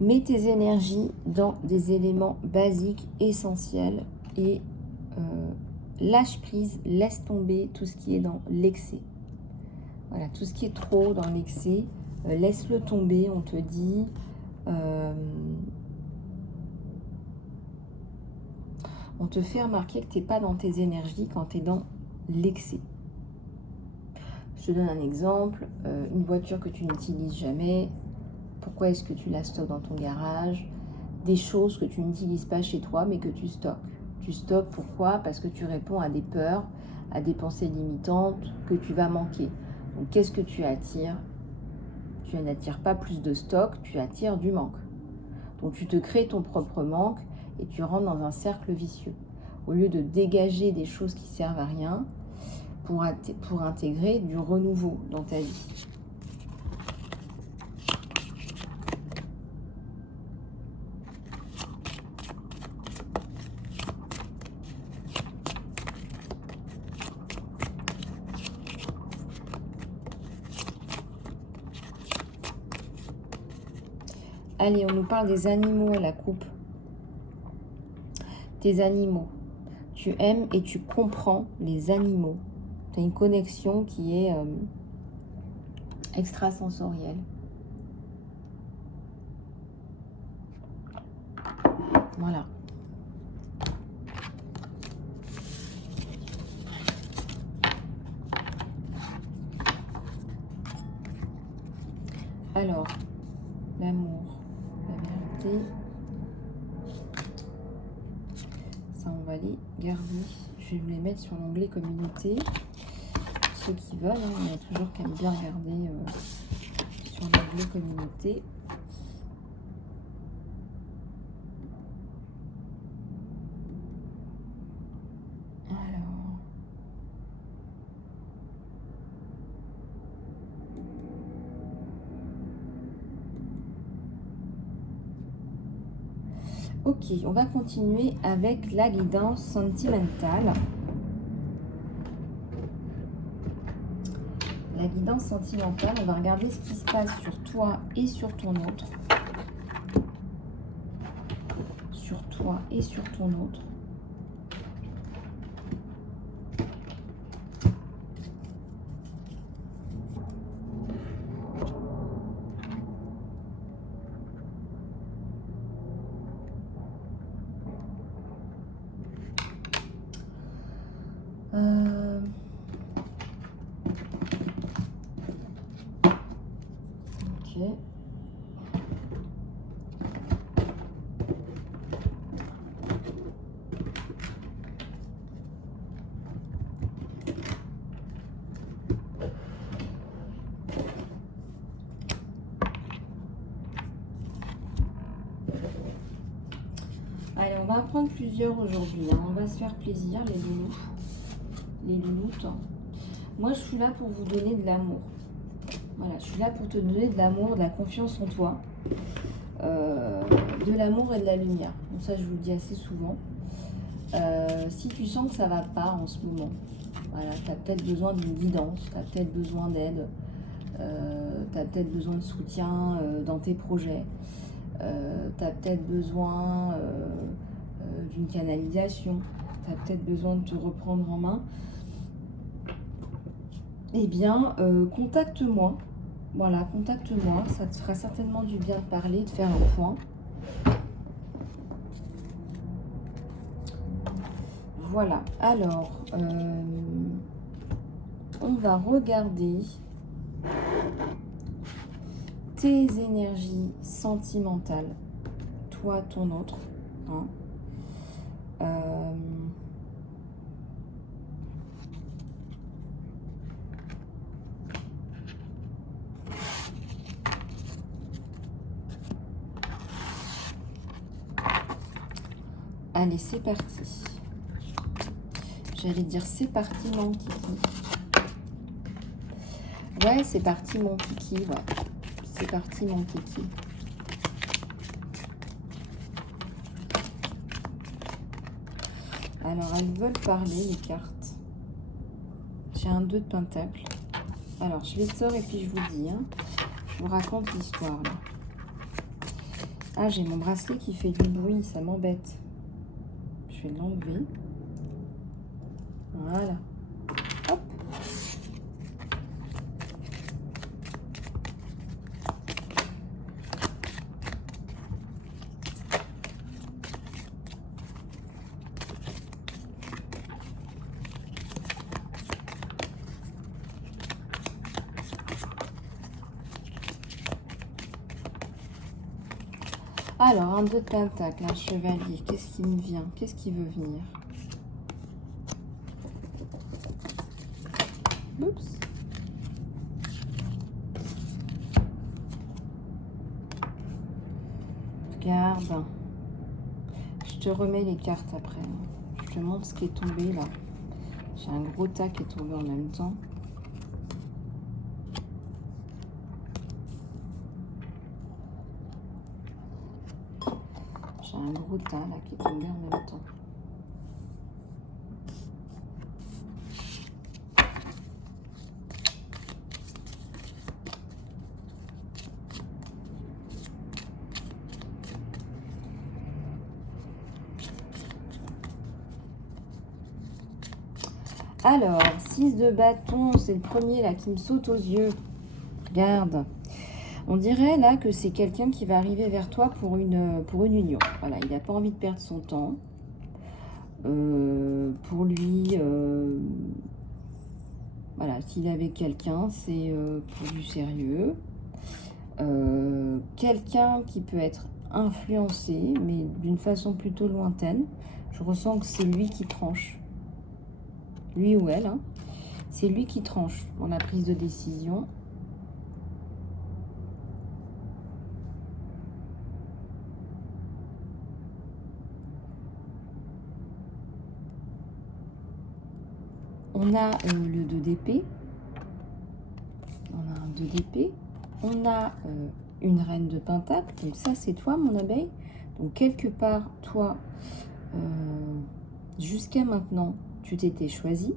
Mets tes énergies dans des éléments basiques, essentiels et lâche prise, laisse tomber tout ce qui est dans l'excès. Voilà, tout ce qui est trop dans l'excès, laisse-le tomber, on te dit. On te fait remarquer que tu n'es pas dans tes énergies quand tu es dans l'excès. Je te donne un exemple, une voiture que tu n'utilises jamais, pourquoi est-ce que tu la stockes dans ton garage? Des choses que tu n'utilises pas chez toi mais que tu stockes. Tu stockes pourquoi? Parce que tu réponds à des peurs, à des pensées limitantes que tu vas manquer. Donc qu'est-ce que tu attires? Tu n'attires pas plus de stock, tu attires du manque. Donc tu te crées ton propre manque et tu rentres dans un cercle vicieux. Au lieu de dégager des choses qui servent à rien, pour intégrer du renouveau dans ta vie. Allez, on nous parle des animaux à la coupe. Tes animaux. Tu aimes et tu comprends les animaux. Tu as une connexion qui est extrasensorielle. Voilà. Alors, l'amour, la vérité. Ça, on va les garder. Je vais vous les mettre sur l'onglet communauté. Ceux qui veulent, hein, il y a toujours qu'à bien regarder sur l'onglet communauté. Alors. Ok, on va continuer avec la guidance sentimentale. La guidance sentimentale, on va regarder ce qui se passe sur toi et sur ton autre. Sur toi et sur ton autre. Ok. Allez, on va en prendre plusieurs aujourd'hui. Hein. On va se faire plaisir, les loulous. Les louloutes. Moi, je suis là pour vous donner de l'amour. Voilà, je suis là pour te donner de l'amour, de la confiance en toi. De l'amour et de la lumière. Donc ça, je vous le dis assez souvent. Si tu sens que ça va pas en ce moment, voilà, tu as peut-être besoin d'une guidance, tu as peut-être besoin d'aide, tu as peut-être besoin de soutien dans tes projets, tu as peut-être besoin d'une canalisation, tu as peut-être besoin de te reprendre en main, eh bien, contacte-moi. Voilà, contacte-moi, ça te fera certainement du bien de parler, de faire un point. Voilà, alors, on va regarder tes énergies sentimentales, toi, ton autre. Hein. Allez, c'est parti. J'allais dire c'est parti mon kiki. Ouais, c'est parti mon kiki, ouais. C'est parti mon kiki. Alors, elles veulent parler, les cartes. J'ai un 2 de pentacle. Alors, je les sors et puis je vous dis. Hein. Je vous raconte l'histoire, là. Ah, j'ai mon bracelet qui fait du bruit, ça m'embête. Je vais l'enlever. Voilà. Hop. Alors, un 2 de pentacle, un chevalier. Qu'est-ce qui me vient? Qu'est-ce qui veut venir? Oups. Regarde. Je te remets les cartes après. Je te montre ce qui est tombé là. J'ai un gros tas qui est tombé en même temps. J'ai un gros tas là qui est tombé en même temps. Alors, 6 de bâton, c'est le premier là qui me saute aux yeux. Regarde. On dirait là que c'est quelqu'un qui va arriver vers toi pour une union. Voilà, il n'a pas envie de perdre son temps. Pour lui, voilà, s'il est avec quelqu'un, c'est pour du sérieux. Quelqu'un qui peut être influencé, mais d'une façon plutôt lointaine. Je ressens que c'est lui qui tranche. Lui ou elle, hein. C'est lui qui tranche dans la prise de décision. On a le 2 d'épée. On a un 2 d'épée. On a une reine de pentacle. Donc ça, c'est toi, mon abeille. Donc quelque part, toi, jusqu'à maintenant, tu t'étais choisi.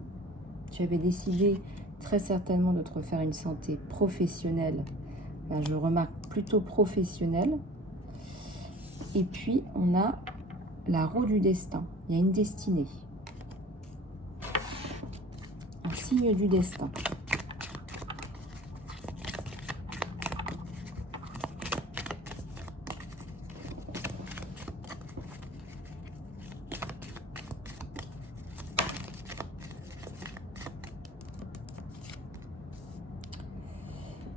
Tu avais décidé très certainement de te refaire une santé professionnelle. Là, je remarque plutôt professionnelle. Et puis, on a la roue du destin. Il y a une destinée. Un signe du destin.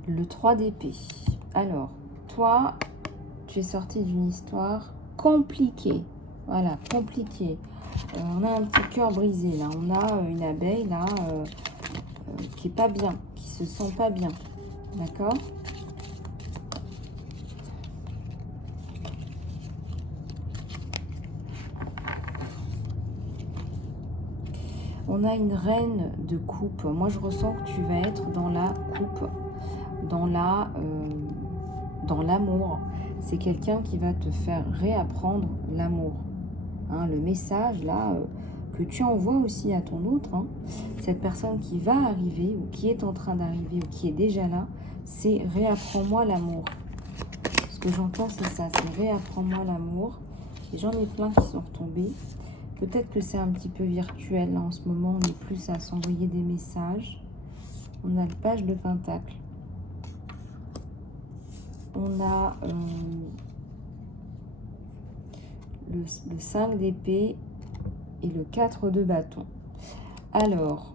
Le 3 d'épée. Alors, toi, tu es sorti d'une histoire compliquée. Voilà, compliquée. On a un petit cœur brisé, là. On a une abeille, là, qui est pas bien, qui se sent pas bien. D'accord? On a une reine de coupe. Moi, je ressens que tu vas être dans la coupe, dans l'amour. C'est quelqu'un qui va te faire réapprendre l'amour. Hein, le message, là, que tu envoies aussi à ton autre, hein, cette personne qui va arriver, ou qui est en train d'arriver, ou qui est déjà là, c'est réapprends-moi l'amour. Ce que j'entends, c'est ça, c'est réapprends-moi l'amour. Et j'en ai plein qui sont retombés. Peut-être que c'est un petit peu virtuel, là, en ce moment, on est plus à s'envoyer des messages. On a le page de Pentacle. On a le 5 d'épée et le 4 de bâton. Alors,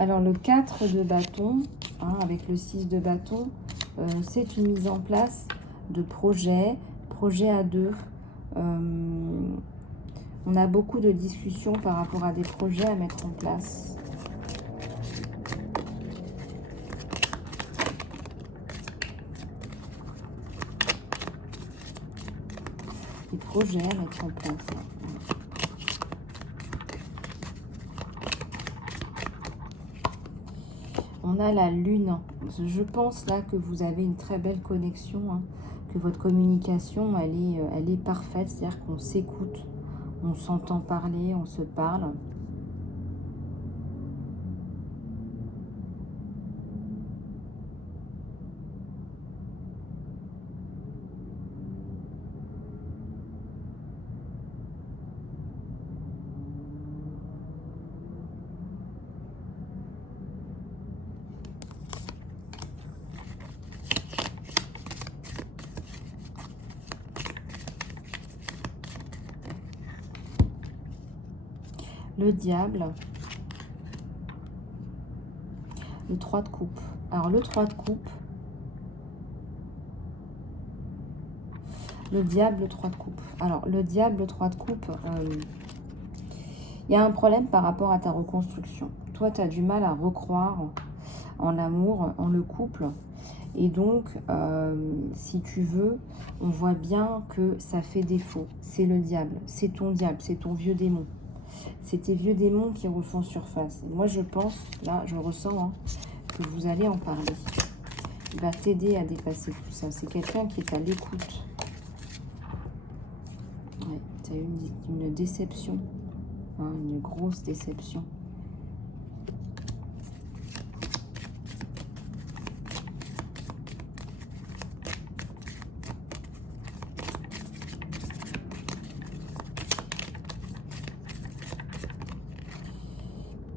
le 4 de bâton, hein, avec le 6 de bâton, c'est une mise en place de projets à deux. On a beaucoup de discussions par rapport à des projets à mettre en place. Des projets à mettre en place. On a la lune. Je pense là que vous avez une très belle connexion, hein, que votre communication, elle est parfaite. C'est-à-dire qu'on s'écoute, on s'entend parler, on se parle. Le diable, le 3 de coupe. Alors le 3 de coupe, le diable, le 3 de coupe. Alors le diable, le 3 de coupe, il y a un problème par rapport à ta reconstruction. Toi, tu as du mal à recroire en l'amour, en le couple. Et donc, si tu veux, on voit bien que ça fait défaut. C'est le diable, c'est ton vieux démon. C'est tes vieux démons qui refont surface. Et moi, je pense, là, je ressens, hein, que vous allez en parler. Il va t'aider à dépasser tout ça. C'est quelqu'un qui est à l'écoute. Ouais, tu as eu une déception, hein, une grosse déception.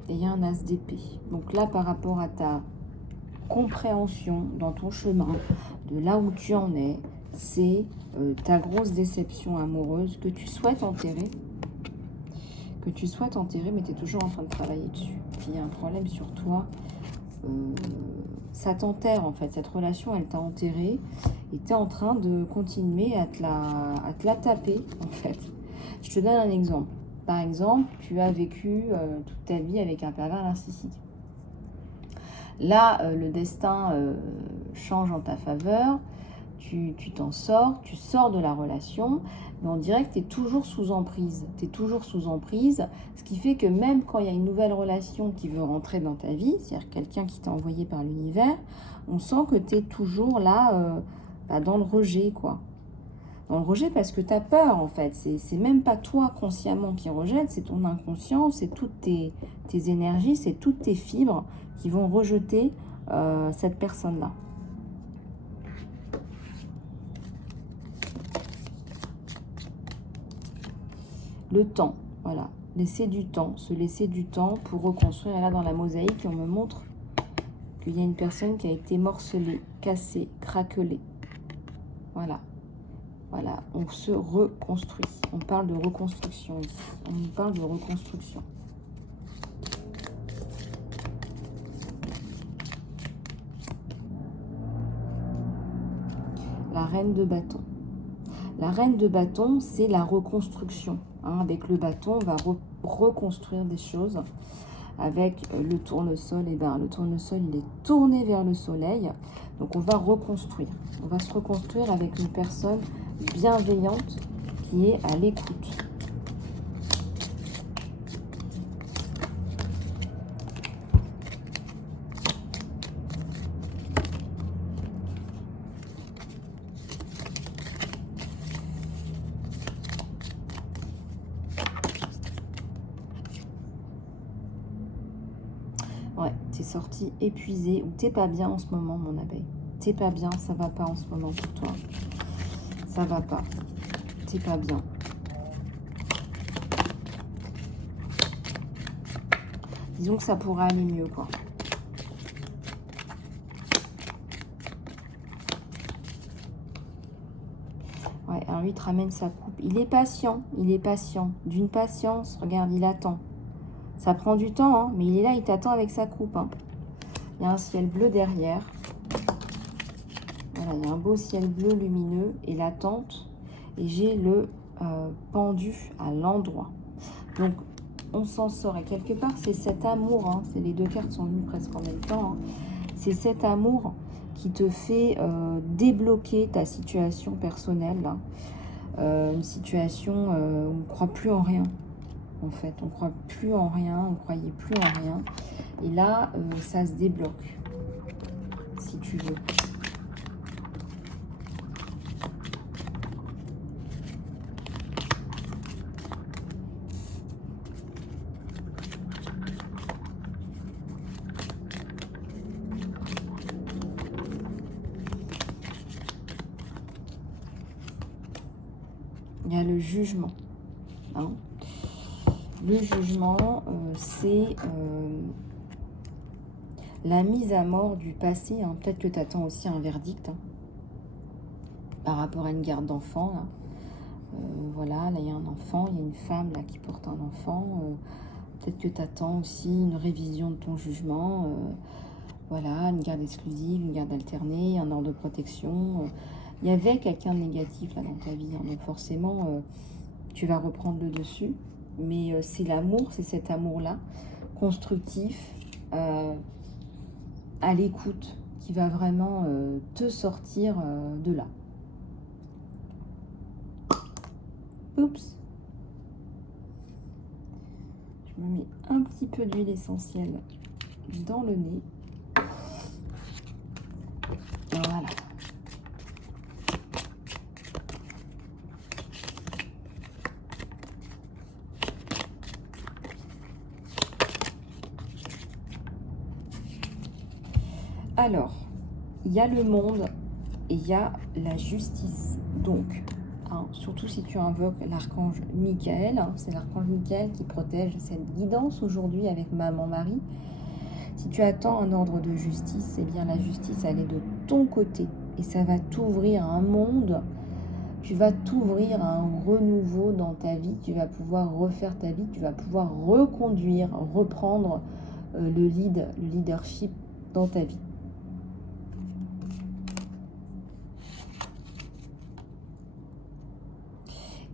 Et il y a un as d'épée. Donc là, par rapport à ta compréhension dans ton chemin, de là où tu en es, c'est ta grosse déception amoureuse que tu souhaites enterrer. Mais tu es toujours en train de travailler dessus. Puis il y a un problème sur toi. Ça t'enterre en fait. Cette relation, elle t'a enterré. Et tu es en train de continuer à te la taper en fait. Je te donne un exemple. Par exemple, tu as vécu toute ta vie avec un pervers narcissique. Là, le destin change en ta faveur, tu t'en sors, tu sors de la relation, mais on dirait que tu es toujours sous emprise. Tu es toujours sous emprise, ce qui fait que même quand il y a une nouvelle relation qui veut rentrer dans ta vie, c'est-à-dire quelqu'un qui t'a envoyé par l'univers, on sent que tu es toujours là, dans le rejet, quoi. Dans le rejet parce que tu as peur en fait, c'est même pas toi consciemment qui rejette, c'est ton inconscient, c'est toutes tes énergies, c'est toutes tes fibres qui vont rejeter cette personne-là. Le temps, voilà, laisser du temps, se laisser du temps pour reconstruire. Et là dans la mosaïque, on me montre qu'il y a une personne qui a été morcelée, cassée, craquelée. Voilà. Voilà, on se reconstruit. On parle de reconstruction ici. On nous parle de reconstruction. la reine de bâton. La reine de bâton, c'est la reconstruction. Hein. Avec le bâton, on va reconstruire des choses. Avec le tournesol, et ben, le tournesol, il est tourné vers le soleil. Donc, on va reconstruire. On va se reconstruire avec une personne bienveillante qui est à l'écoute. Ouais, t'es sorti épuisé ou t'es pas bien en ce moment, mon abeille. T'es pas bien, ça va pas en ce moment pour toi. Ça va pas. T'es pas bien. Disons que ça pourrait aller mieux, quoi. Ouais, alors lui, il te ramène sa coupe. Il est patient, il est patient. D'une patience, regarde, il attend. Ça prend du temps, hein, mais il est là, il t'attend avec sa coupe. Hein. Il y a un ciel bleu derrière. Voilà, il y a un beau ciel bleu lumineux et l'attente. Et j'ai le pendu à l'endroit. Donc, on s'en sort. Et quelque part, c'est cet amour. Hein, les deux cartes sont venues presque en même temps. Hein, c'est cet amour qui te fait débloquer ta situation personnelle. Là. Une situation où on ne croit plus en rien. En fait, on ne croit plus en rien, on ne croyait plus en rien. Et là, ça se débloque, si tu veux. Il y a le jugement. Hein. Le jugement, c'est la mise à mort du passé. Hein. Peut-être que tu attends aussi un verdict hein, par rapport à une garde d'enfant. Voilà, là il y a un enfant, il y a une femme là qui porte un enfant. Peut-être que tu attends aussi une révision de ton jugement. Voilà, une garde exclusive, une garde alternée, un ordre de protection. Il y avait quelqu'un de négatif là dans ta vie. Hein, donc forcément, tu vas reprendre le dessus. Mais c'est l'amour, c'est cet amour-là, constructif, à l'écoute, qui va vraiment te sortir de là. Oups. Je me mets un petit peu d'huile essentielle dans le nez. Voilà. Alors, il y a le monde et il y a la justice. Donc, hein, surtout si tu invoques l'archange Michael, hein, c'est l'archange Michael qui protège cette guidance aujourd'hui avec maman Marie. Si tu attends un ordre de justice, eh bien la justice, elle est de ton côté. Et ça va t'ouvrir un monde, tu vas t'ouvrir à un renouveau dans ta vie, tu vas pouvoir refaire ta vie, tu vas pouvoir reconduire, reprendre le leadership dans ta vie.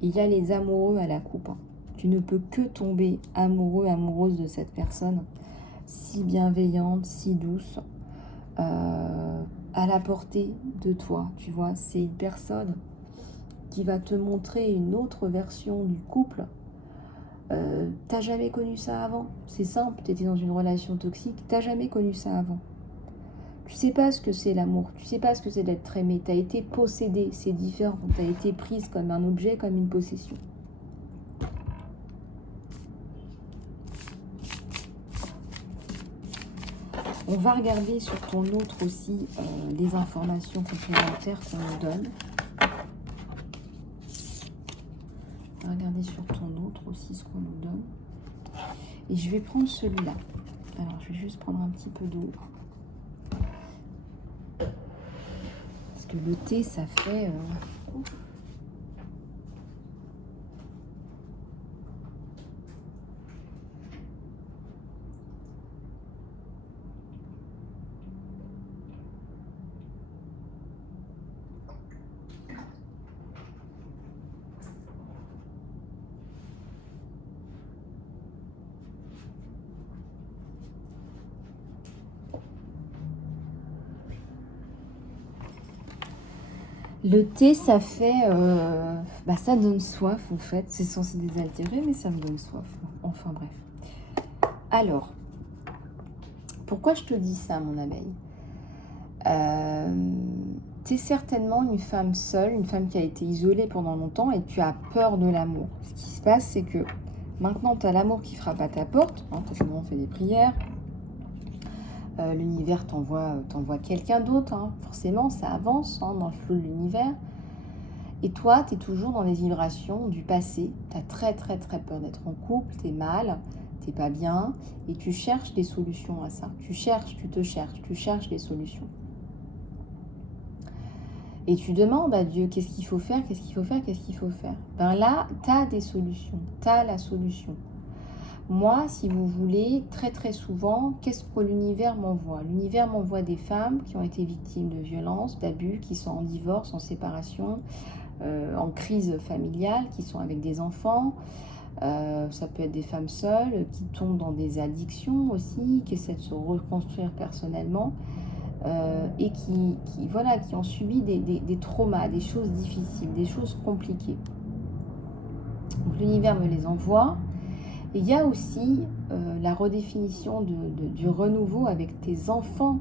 Il y a les amoureux à la coupe. Hein. Tu ne peux que tomber amoureux, amoureuse de cette personne, si bienveillante, si douce, à la portée de toi. Tu vois, c'est une personne qui va te montrer une autre version du couple. T'as jamais connu ça avant. C'est simple, tu étais dans une relation toxique, t'as jamais connu ça avant. Tu sais pas ce que c'est l'amour, tu sais pas ce que c'est d'être aimé, tu as été possédé, c'est différent, tu as été prise comme un objet, comme une possession. On va regarder sur ton autre aussi les informations complémentaires qu'on nous donne. On va regarder sur ton autre aussi ce qu'on nous donne. Et je vais prendre celui-là. Alors, je vais juste prendre un petit peu d'eau. Parce que le thé, ça fait... Le thé, ça fait... ça donne soif, en fait. C'est censé désaltérer, mais ça me donne soif. Enfin, bref. Alors, pourquoi je te dis ça, mon abeille? Tu es certainement une femme seule, une femme qui a été isolée pendant longtemps et tu as peur de l'amour. Ce qui se passe, c'est que maintenant, tu as l'amour qui frappe à ta porte, hein, parce que on fait des prières. L'univers t'envoie quelqu'un d'autre, hein. Forcément, ça avance, hein, dans le flot de l'univers. Et toi, tu es toujours dans les vibrations du passé. Tu as très très très peur d'être en couple, tu es mal, tu pas bien, et tu cherches des solutions à ça. Tu cherches des solutions. Et tu demandes à Dieu, qu'est-ce qu'il faut faire, qu'est-ce qu'il faut faire, qu'est-ce qu'il faut faire. Ben là, tu as des solutions, tu as la solution. Moi, si vous voulez, très très souvent, qu'est-ce que l'univers m'envoie? L'univers m'envoie des femmes qui ont été victimes de violences, d'abus, qui sont en divorce, en séparation, en crise familiale, qui sont avec des enfants. Ça peut être des femmes seules qui tombent dans des addictions aussi, qui essaient de se reconstruire personnellement. Et qui ont subi des traumas, des choses difficiles, des choses compliquées. Donc l'univers me les envoie. Et il y a aussi la redéfinition du renouveau avec tes enfants.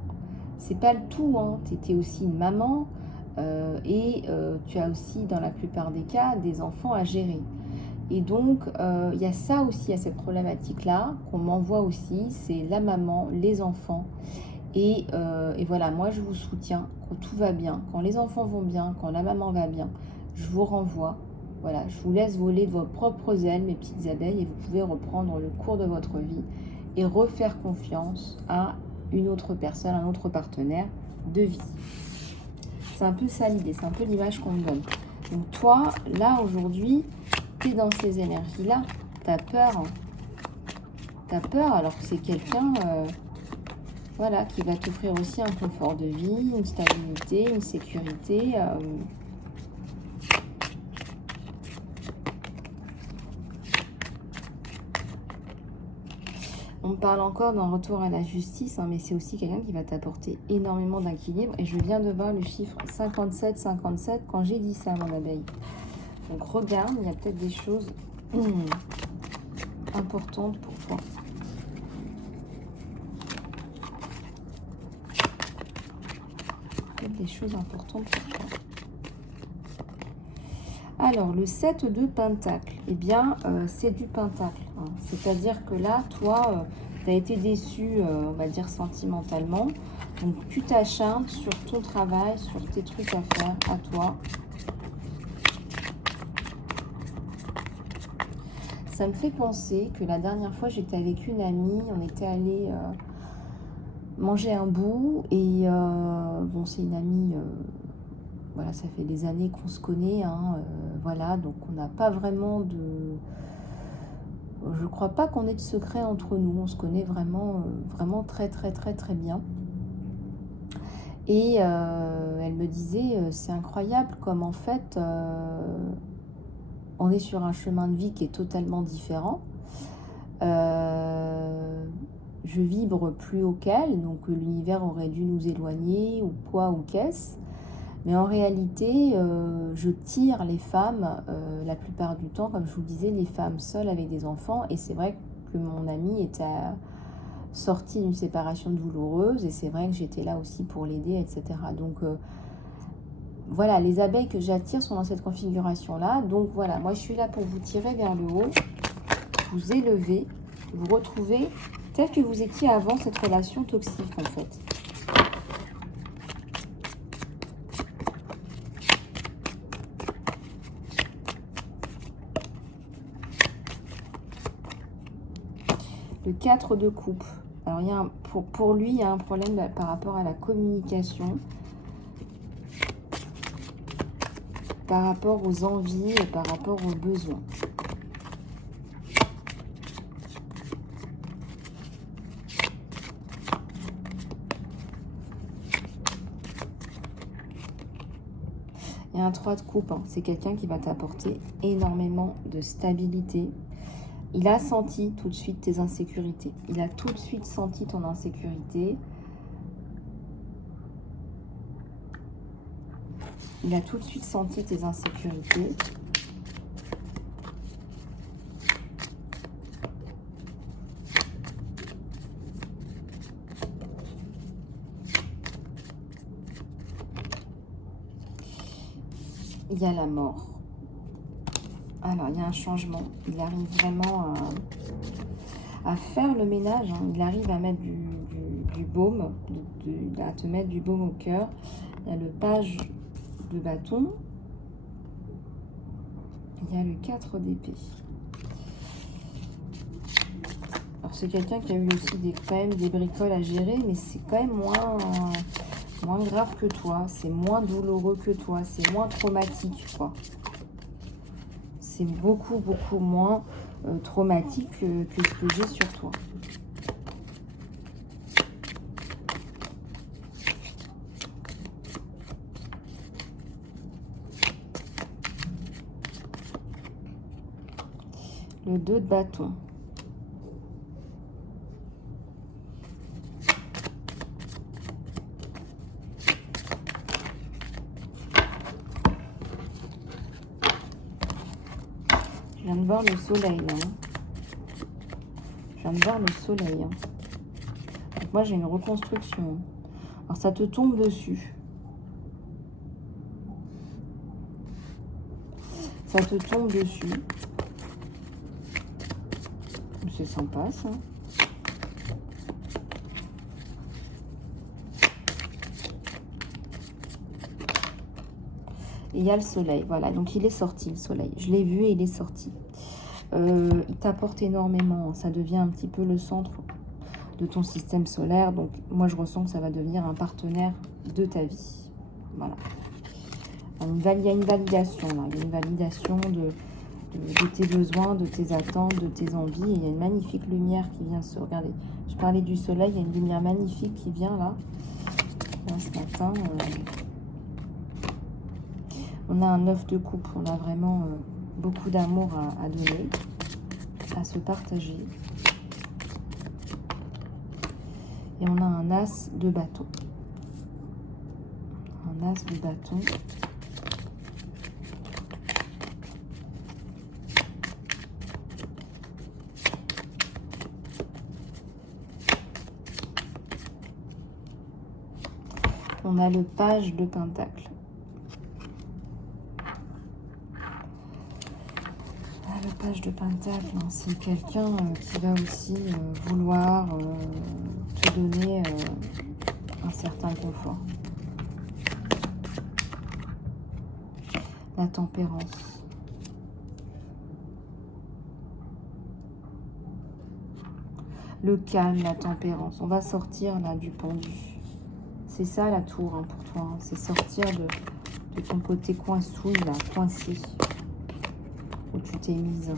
C'est pas le tout, hein. Tu étais aussi une maman et tu as aussi, dans la plupart des cas, des enfants à gérer. Et donc, il y a ça aussi, il y a cette problématique-là qu'on m'envoie aussi, c'est la maman, les enfants. Et voilà, moi je vous soutiens quand tout va bien, quand les enfants vont bien, quand la maman va bien, je vous renvoie. Voilà, je vous laisse voler de vos propres ailes, mes petites abeilles, et vous pouvez reprendre le cours de votre vie et refaire confiance à une autre personne, un autre partenaire de vie. C'est un peu ça l'idée, c'est un peu l'image qu'on me donne. Donc toi, là aujourd'hui, tu es dans ces énergies-là, tu as peur. Hein. Tu as peur alors que c'est quelqu'un... Voilà, qui va t'offrir aussi un confort de vie, une stabilité, une sécurité. On parle encore d'un retour à la justice, hein, mais c'est aussi quelqu'un qui va t'apporter énormément d'équilibre. Et je viens de voir le chiffre 57-57 quand j'ai dit ça, mon abeille. Donc regarde, il y a peut-être des choses importantes pour toi. Des choses importantes pour toi. Alors, le 7 de Pentacle, eh bien, c'est du Pentacle. Hein. C'est-à-dire que là, toi, tu as été déçu, on va dire, sentimentalement. Donc, tu t'acharnes sur ton travail, sur tes trucs à faire, à toi. Ça me fait penser que la dernière fois, j'étais avec une amie, on était allé manger un bout et bon, c'est une amie, voilà, ça fait des années qu'on se connaît, hein, voilà, donc on n'a pas vraiment de... Je crois pas qu'on ait de secret entre nous, on se connaît vraiment, vraiment très très très très bien. Et elle me disait, c'est incroyable comme en fait, on est sur un chemin de vie qui est totalement différent. Je vibre plus haut qu'elle, donc l'univers aurait dû nous éloigner, ou quoi, ou qu'est-ce. Mais en réalité, je tire les femmes, la plupart du temps, comme je vous le disais, les femmes seules avec des enfants. Et c'est vrai que mon amie était sortie d'une séparation douloureuse, et c'est vrai que j'étais là aussi pour l'aider, etc. Donc voilà, les abeilles que j'attire sont dans cette configuration-là. Donc voilà, moi je suis là pour vous tirer vers le haut, vous élever, vous retrouver tel que vous étiez avant cette relation toxique en fait. Le 4 de coupe. Alors, il y a pour lui, il y a un problème par rapport à la communication, par rapport aux envies et par rapport aux besoins. Il y a un 3 de coupe, hein. C'est quelqu'un qui va t'apporter énormément de stabilité. Il a senti tout de suite tes insécurités. Il a tout de suite senti ton insécurité. Il a tout de suite senti tes insécurités. Il y a la mort. Alors, il y a un changement. Il arrive vraiment à faire le ménage. Hein. Il arrive à mettre du baume, à te mettre du baume au cœur. Il y a le page de bâton. Il y a le 4 d'épée. Alors, c'est quelqu'un qui a eu aussi quand même des bricoles à gérer, mais c'est quand même moins grave que toi. C'est moins douloureux que toi. C'est moins traumatique, quoi. C'est beaucoup moins traumatique que ce que j'ai sur toi. Le 2 de bâton. Je viens de voir le soleil là. Je viens de voir le soleil. Donc moi j'ai une reconstruction. Alors ça te tombe dessus. Ça te tombe dessus. C'est sympa ça. Et il y a le soleil, voilà, donc il est sorti le soleil. Je l'ai vu et il est sorti. Il t'apporte énormément, ça devient un petit peu le centre de ton système solaire. Donc moi je ressens que ça va devenir un partenaire de ta vie. Voilà. Il y a une validation là, il y a une validation de tes besoins, de tes attentes, de tes envies. Et il y a une magnifique lumière qui vient se regarder. Je parlais du soleil, il y a une lumière magnifique qui vient là ce matin. On a un 9 de coupe, on a vraiment beaucoup d'amour à donner, à se partager. Et on a un as de bâton. Un as de bâton. On a le page de pentacle. Le page de pentacle, hein, c'est quelqu'un qui va aussi vouloir te donner un certain confort. La tempérance. Le calme, la tempérance. On va sortir là du pendu. C'est ça la tour hein, pour toi. Hein. C'est sortir de ton côté coincouille, là, coincé. Où tu t'es mise.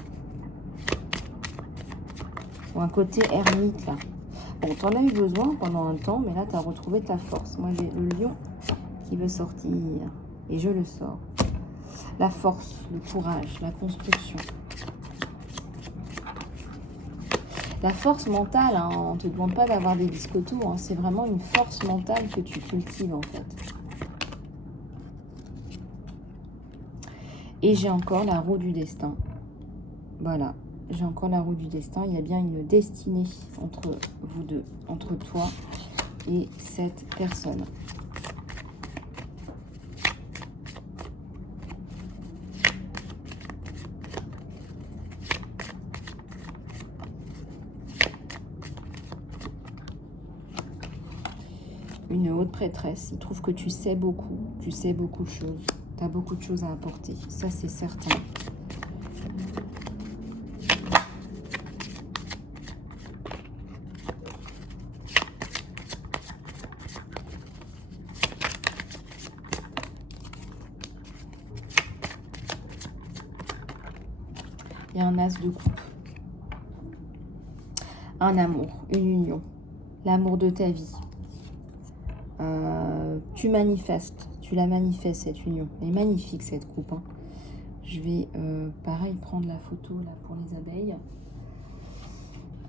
Ou un côté ermite là. Bon, t'en as eu besoin pendant un temps, mais là, tu as retrouvé ta force. Moi, j'ai le lion qui veut sortir. Et je le sors. La force, le courage, la construction. La force mentale, hein, on ne te demande pas d'avoir des biscottos. Hein, c'est vraiment une force mentale que tu cultives, en fait. Et j'ai encore la roue du destin. Voilà. J'ai encore la roue du destin. Il y a bien une destinée entre vous deux, entre toi et cette personne. Une haute prêtresse. Il trouve que tu sais beaucoup de choses. Tu as beaucoup de choses à apporter. Ça, c'est certain. Il y a un as de coupe. Un amour, une union. L'amour de ta vie. Tu manifestes, tu la manifestes cette union. Elle est magnifique cette coupe. Hein. Je vais pareil prendre la photo là pour les abeilles.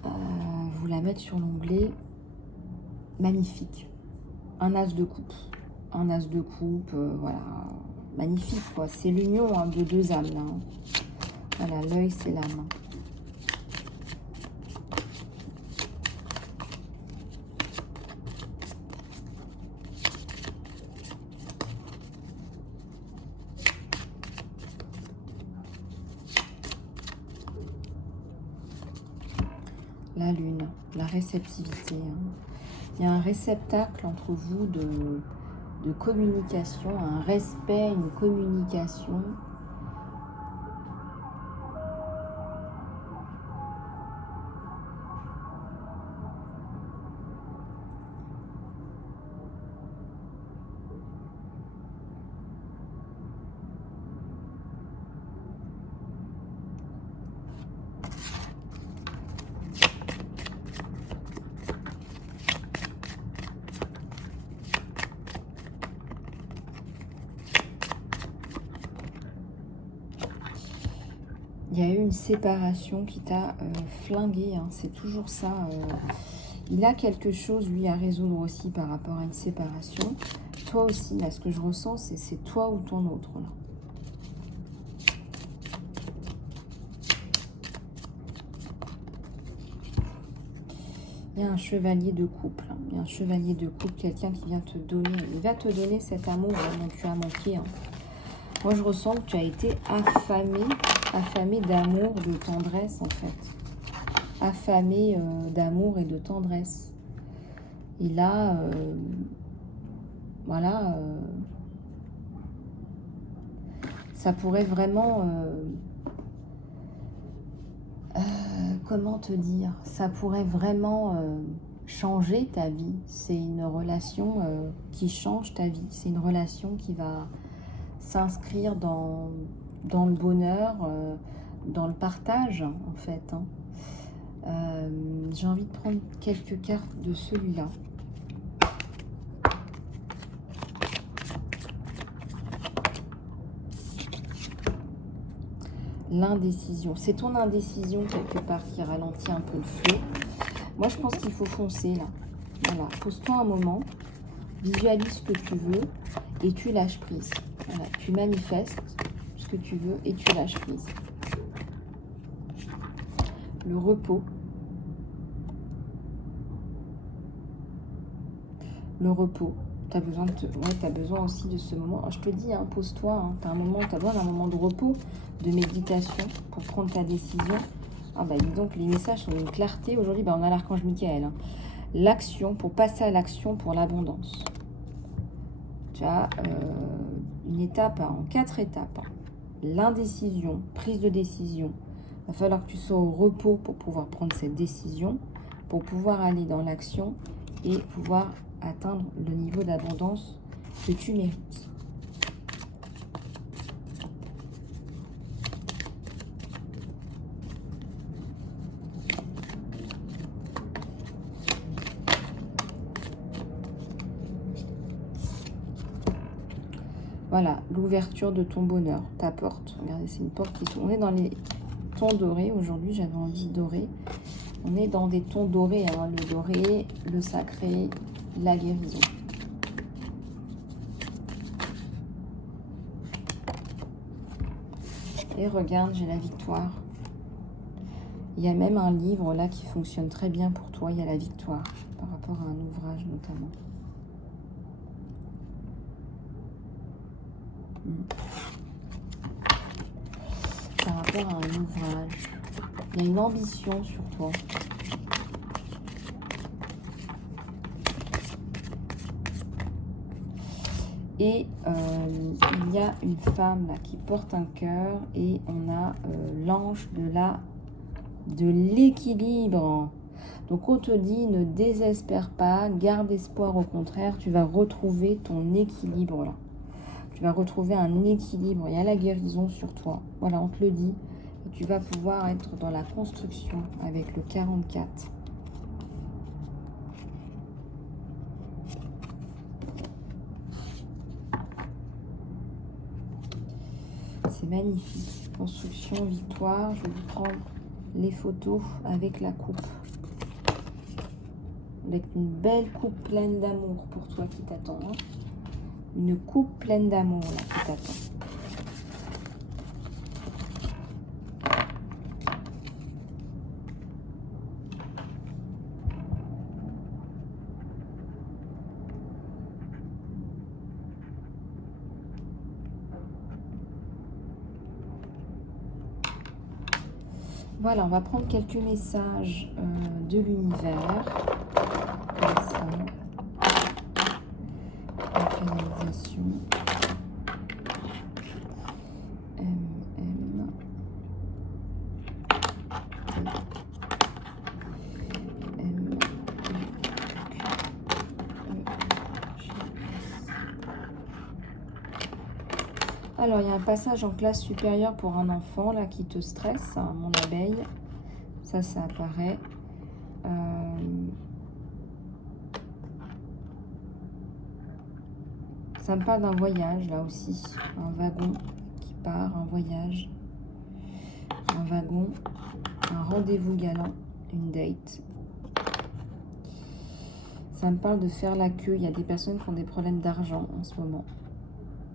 Vous la mettre sur l'onglet. Magnifique. Un as de coupe. Un as de coupe, voilà. magnifique, quoi. C'est l'union hein, de deux âmes, là. Hein. Voilà, l'œil, c'est l'âme. La lune, la réceptivité. Hein. Il y a un réceptacle entre vous de communication, un respect, une communication. Il y a eu une séparation qui t'a flingué, hein, c'est toujours ça. Il a quelque chose, lui, à résoudre aussi par rapport à une séparation. Toi aussi, là, ce que je ressens, c'est toi ou ton autre, là. Il y a un chevalier de couple, hein. Il y a un chevalier de couple, quelqu'un qui vient te donner, il va te donner cet amour dont tu as manqué, hein. Moi, je ressens que tu as été affamé d'amour, de tendresse, en fait. Affamé d'amour et de tendresse. Et là, voilà, ça pourrait vraiment... comment te dire? Ça pourrait vraiment changer ta vie. C'est une relation qui change ta vie. C'est une relation qui va s'inscrire dans le bonheur, dans le partage, en fait. Hein. J'ai envie de prendre quelques cartes de celui-là. L'indécision. C'est ton indécision, quelque part, qui ralentit un peu le flot. Moi, je pense qu'il faut foncer, là. Voilà. Pose-toi un moment. Visualise ce que tu veux et tu lâches prise. Voilà. Tu manifestes ce que tu veux et tu lâches prise. Le repos. Le repos. Tu as besoin, t'as besoin aussi de ce moment. Je te dis, hein, pose-toi. Hein, tu as besoin d'un moment de repos, de méditation pour prendre ta décision. Ah bah dis donc, les messages sont d'une clarté. Aujourd'hui, bah, on a l'archange Michael. Hein. L'action, pour passer à l'action pour l'abondance. Tu as une étape en 4 étapes. Hein. L'indécision, prise de décision. Il va falloir que tu sois au repos pour pouvoir prendre cette décision, pour pouvoir aller dans l'action et pouvoir atteindre le niveau d'abondance que tu mérites. Voilà, l'ouverture de ton bonheur, ta porte. Regardez, c'est une porte qui... On est dans les tons dorés. Aujourd'hui, j'avais envie de doré. On est dans des tons dorés. Hein. Le doré, le sacré, la guérison. Et regarde, j'ai la victoire. Il y a même un livre là qui fonctionne très bien pour toi. Il y a la victoire par rapport à un ouvrage notamment. Par rapport à un ouvrage. Il y a une ambition sur toi. Et il y a une femme là qui porte un cœur et on a l'ange de l'équilibre. Donc on te dit, ne désespère pas, garde espoir, au contraire, tu vas retrouver ton équilibre là. Tu vas retrouver un équilibre, il y a la guérison sur toi. Voilà, on te le dit. Et tu vas pouvoir être dans la construction avec le 44. C'est magnifique. Construction, victoire. Je vais vous prendre les photos avec la coupe. Avec une belle coupe pleine d'amour pour toi qui t'attend. Hein. Une coupe pleine d'amour là qui t'attend. Voilà, on va prendre quelques messages de l'univers. Comme ça. La canalisation. M. Alors, il y a un passage en classe supérieure pour un enfant là qui te stresse, hein, mon abeille. Ça apparaît. Ça me parle d'un voyage là aussi. Un wagon qui part, un voyage. Un wagon, un rendez-vous galant, une date. Ça me parle de faire la queue. Il y a des personnes qui ont des problèmes d'argent en ce moment.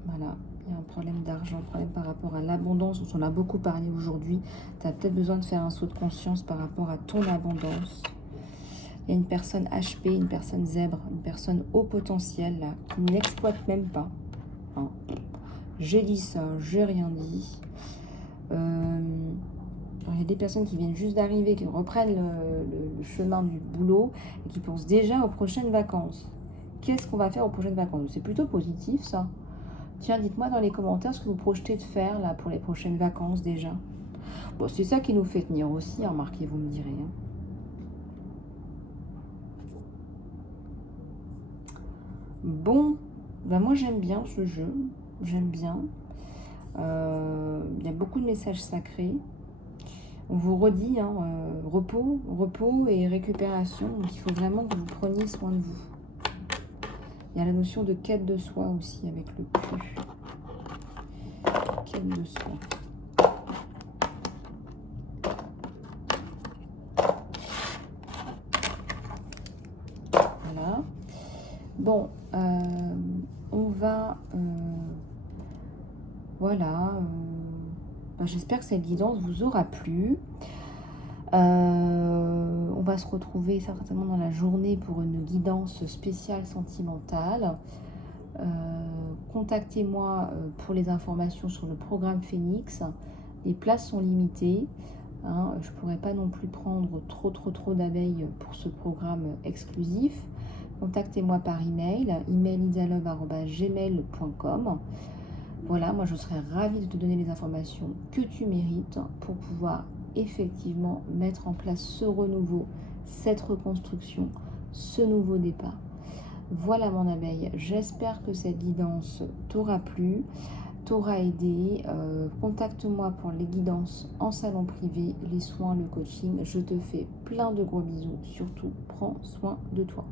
Voilà. Il y a un problème d'argent, problème par rapport à l'abondance, dont on a beaucoup parlé aujourd'hui. Tu as peut-être besoin de faire un saut de conscience par rapport à ton abondance. Il y a une personne HP, une personne zèbre, une personne haut potentiel, là, qui n'exploite même pas. Hein. J'ai dit ça, j'ai rien dit. Il y a des personnes qui viennent juste d'arriver, qui reprennent le chemin du boulot et qui pensent déjà aux prochaines vacances. Qu'est-ce qu'on va faire aux prochaines vacances? C'est plutôt positif, ça. Tiens, dites-moi dans les commentaires ce que vous projetez de faire là pour les prochaines vacances déjà. Bon, c'est ça qui nous fait tenir aussi, hein, remarquez, vous me direz. Hein. Bon, ben moi j'aime bien ce jeu, j'aime bien. Il y a beaucoup de messages sacrés. On vous redit, hein, repos et récupération. Donc il faut vraiment que vous preniez soin de vous. Il y a la notion de quête de soi aussi avec le Q. Quête de soi. Voilà. Bon, on va... voilà. J'espère que cette guidance vous aura plu. On va se retrouver certainement dans la journée pour une guidance spéciale sentimentale. Contactez-moi pour les informations sur le programme Phoenix. Les places sont limitées. Hein, je ne pourrais pas non plus prendre trop d'abeilles pour ce programme exclusif. Contactez-moi par email, email.isalove@gmail.com. Voilà, moi je serais ravie de te donner les informations que tu mérites pour pouvoir effectivement mettre en place ce renouveau, cette reconstruction, ce nouveau départ. Voilà mon abeille, j'espère que cette guidance t'aura plu, t'aura aidé. Contacte-moi pour les guidances en salon privé, les soins, le coaching. Je te fais plein de gros bisous. Surtout, prends soin de toi.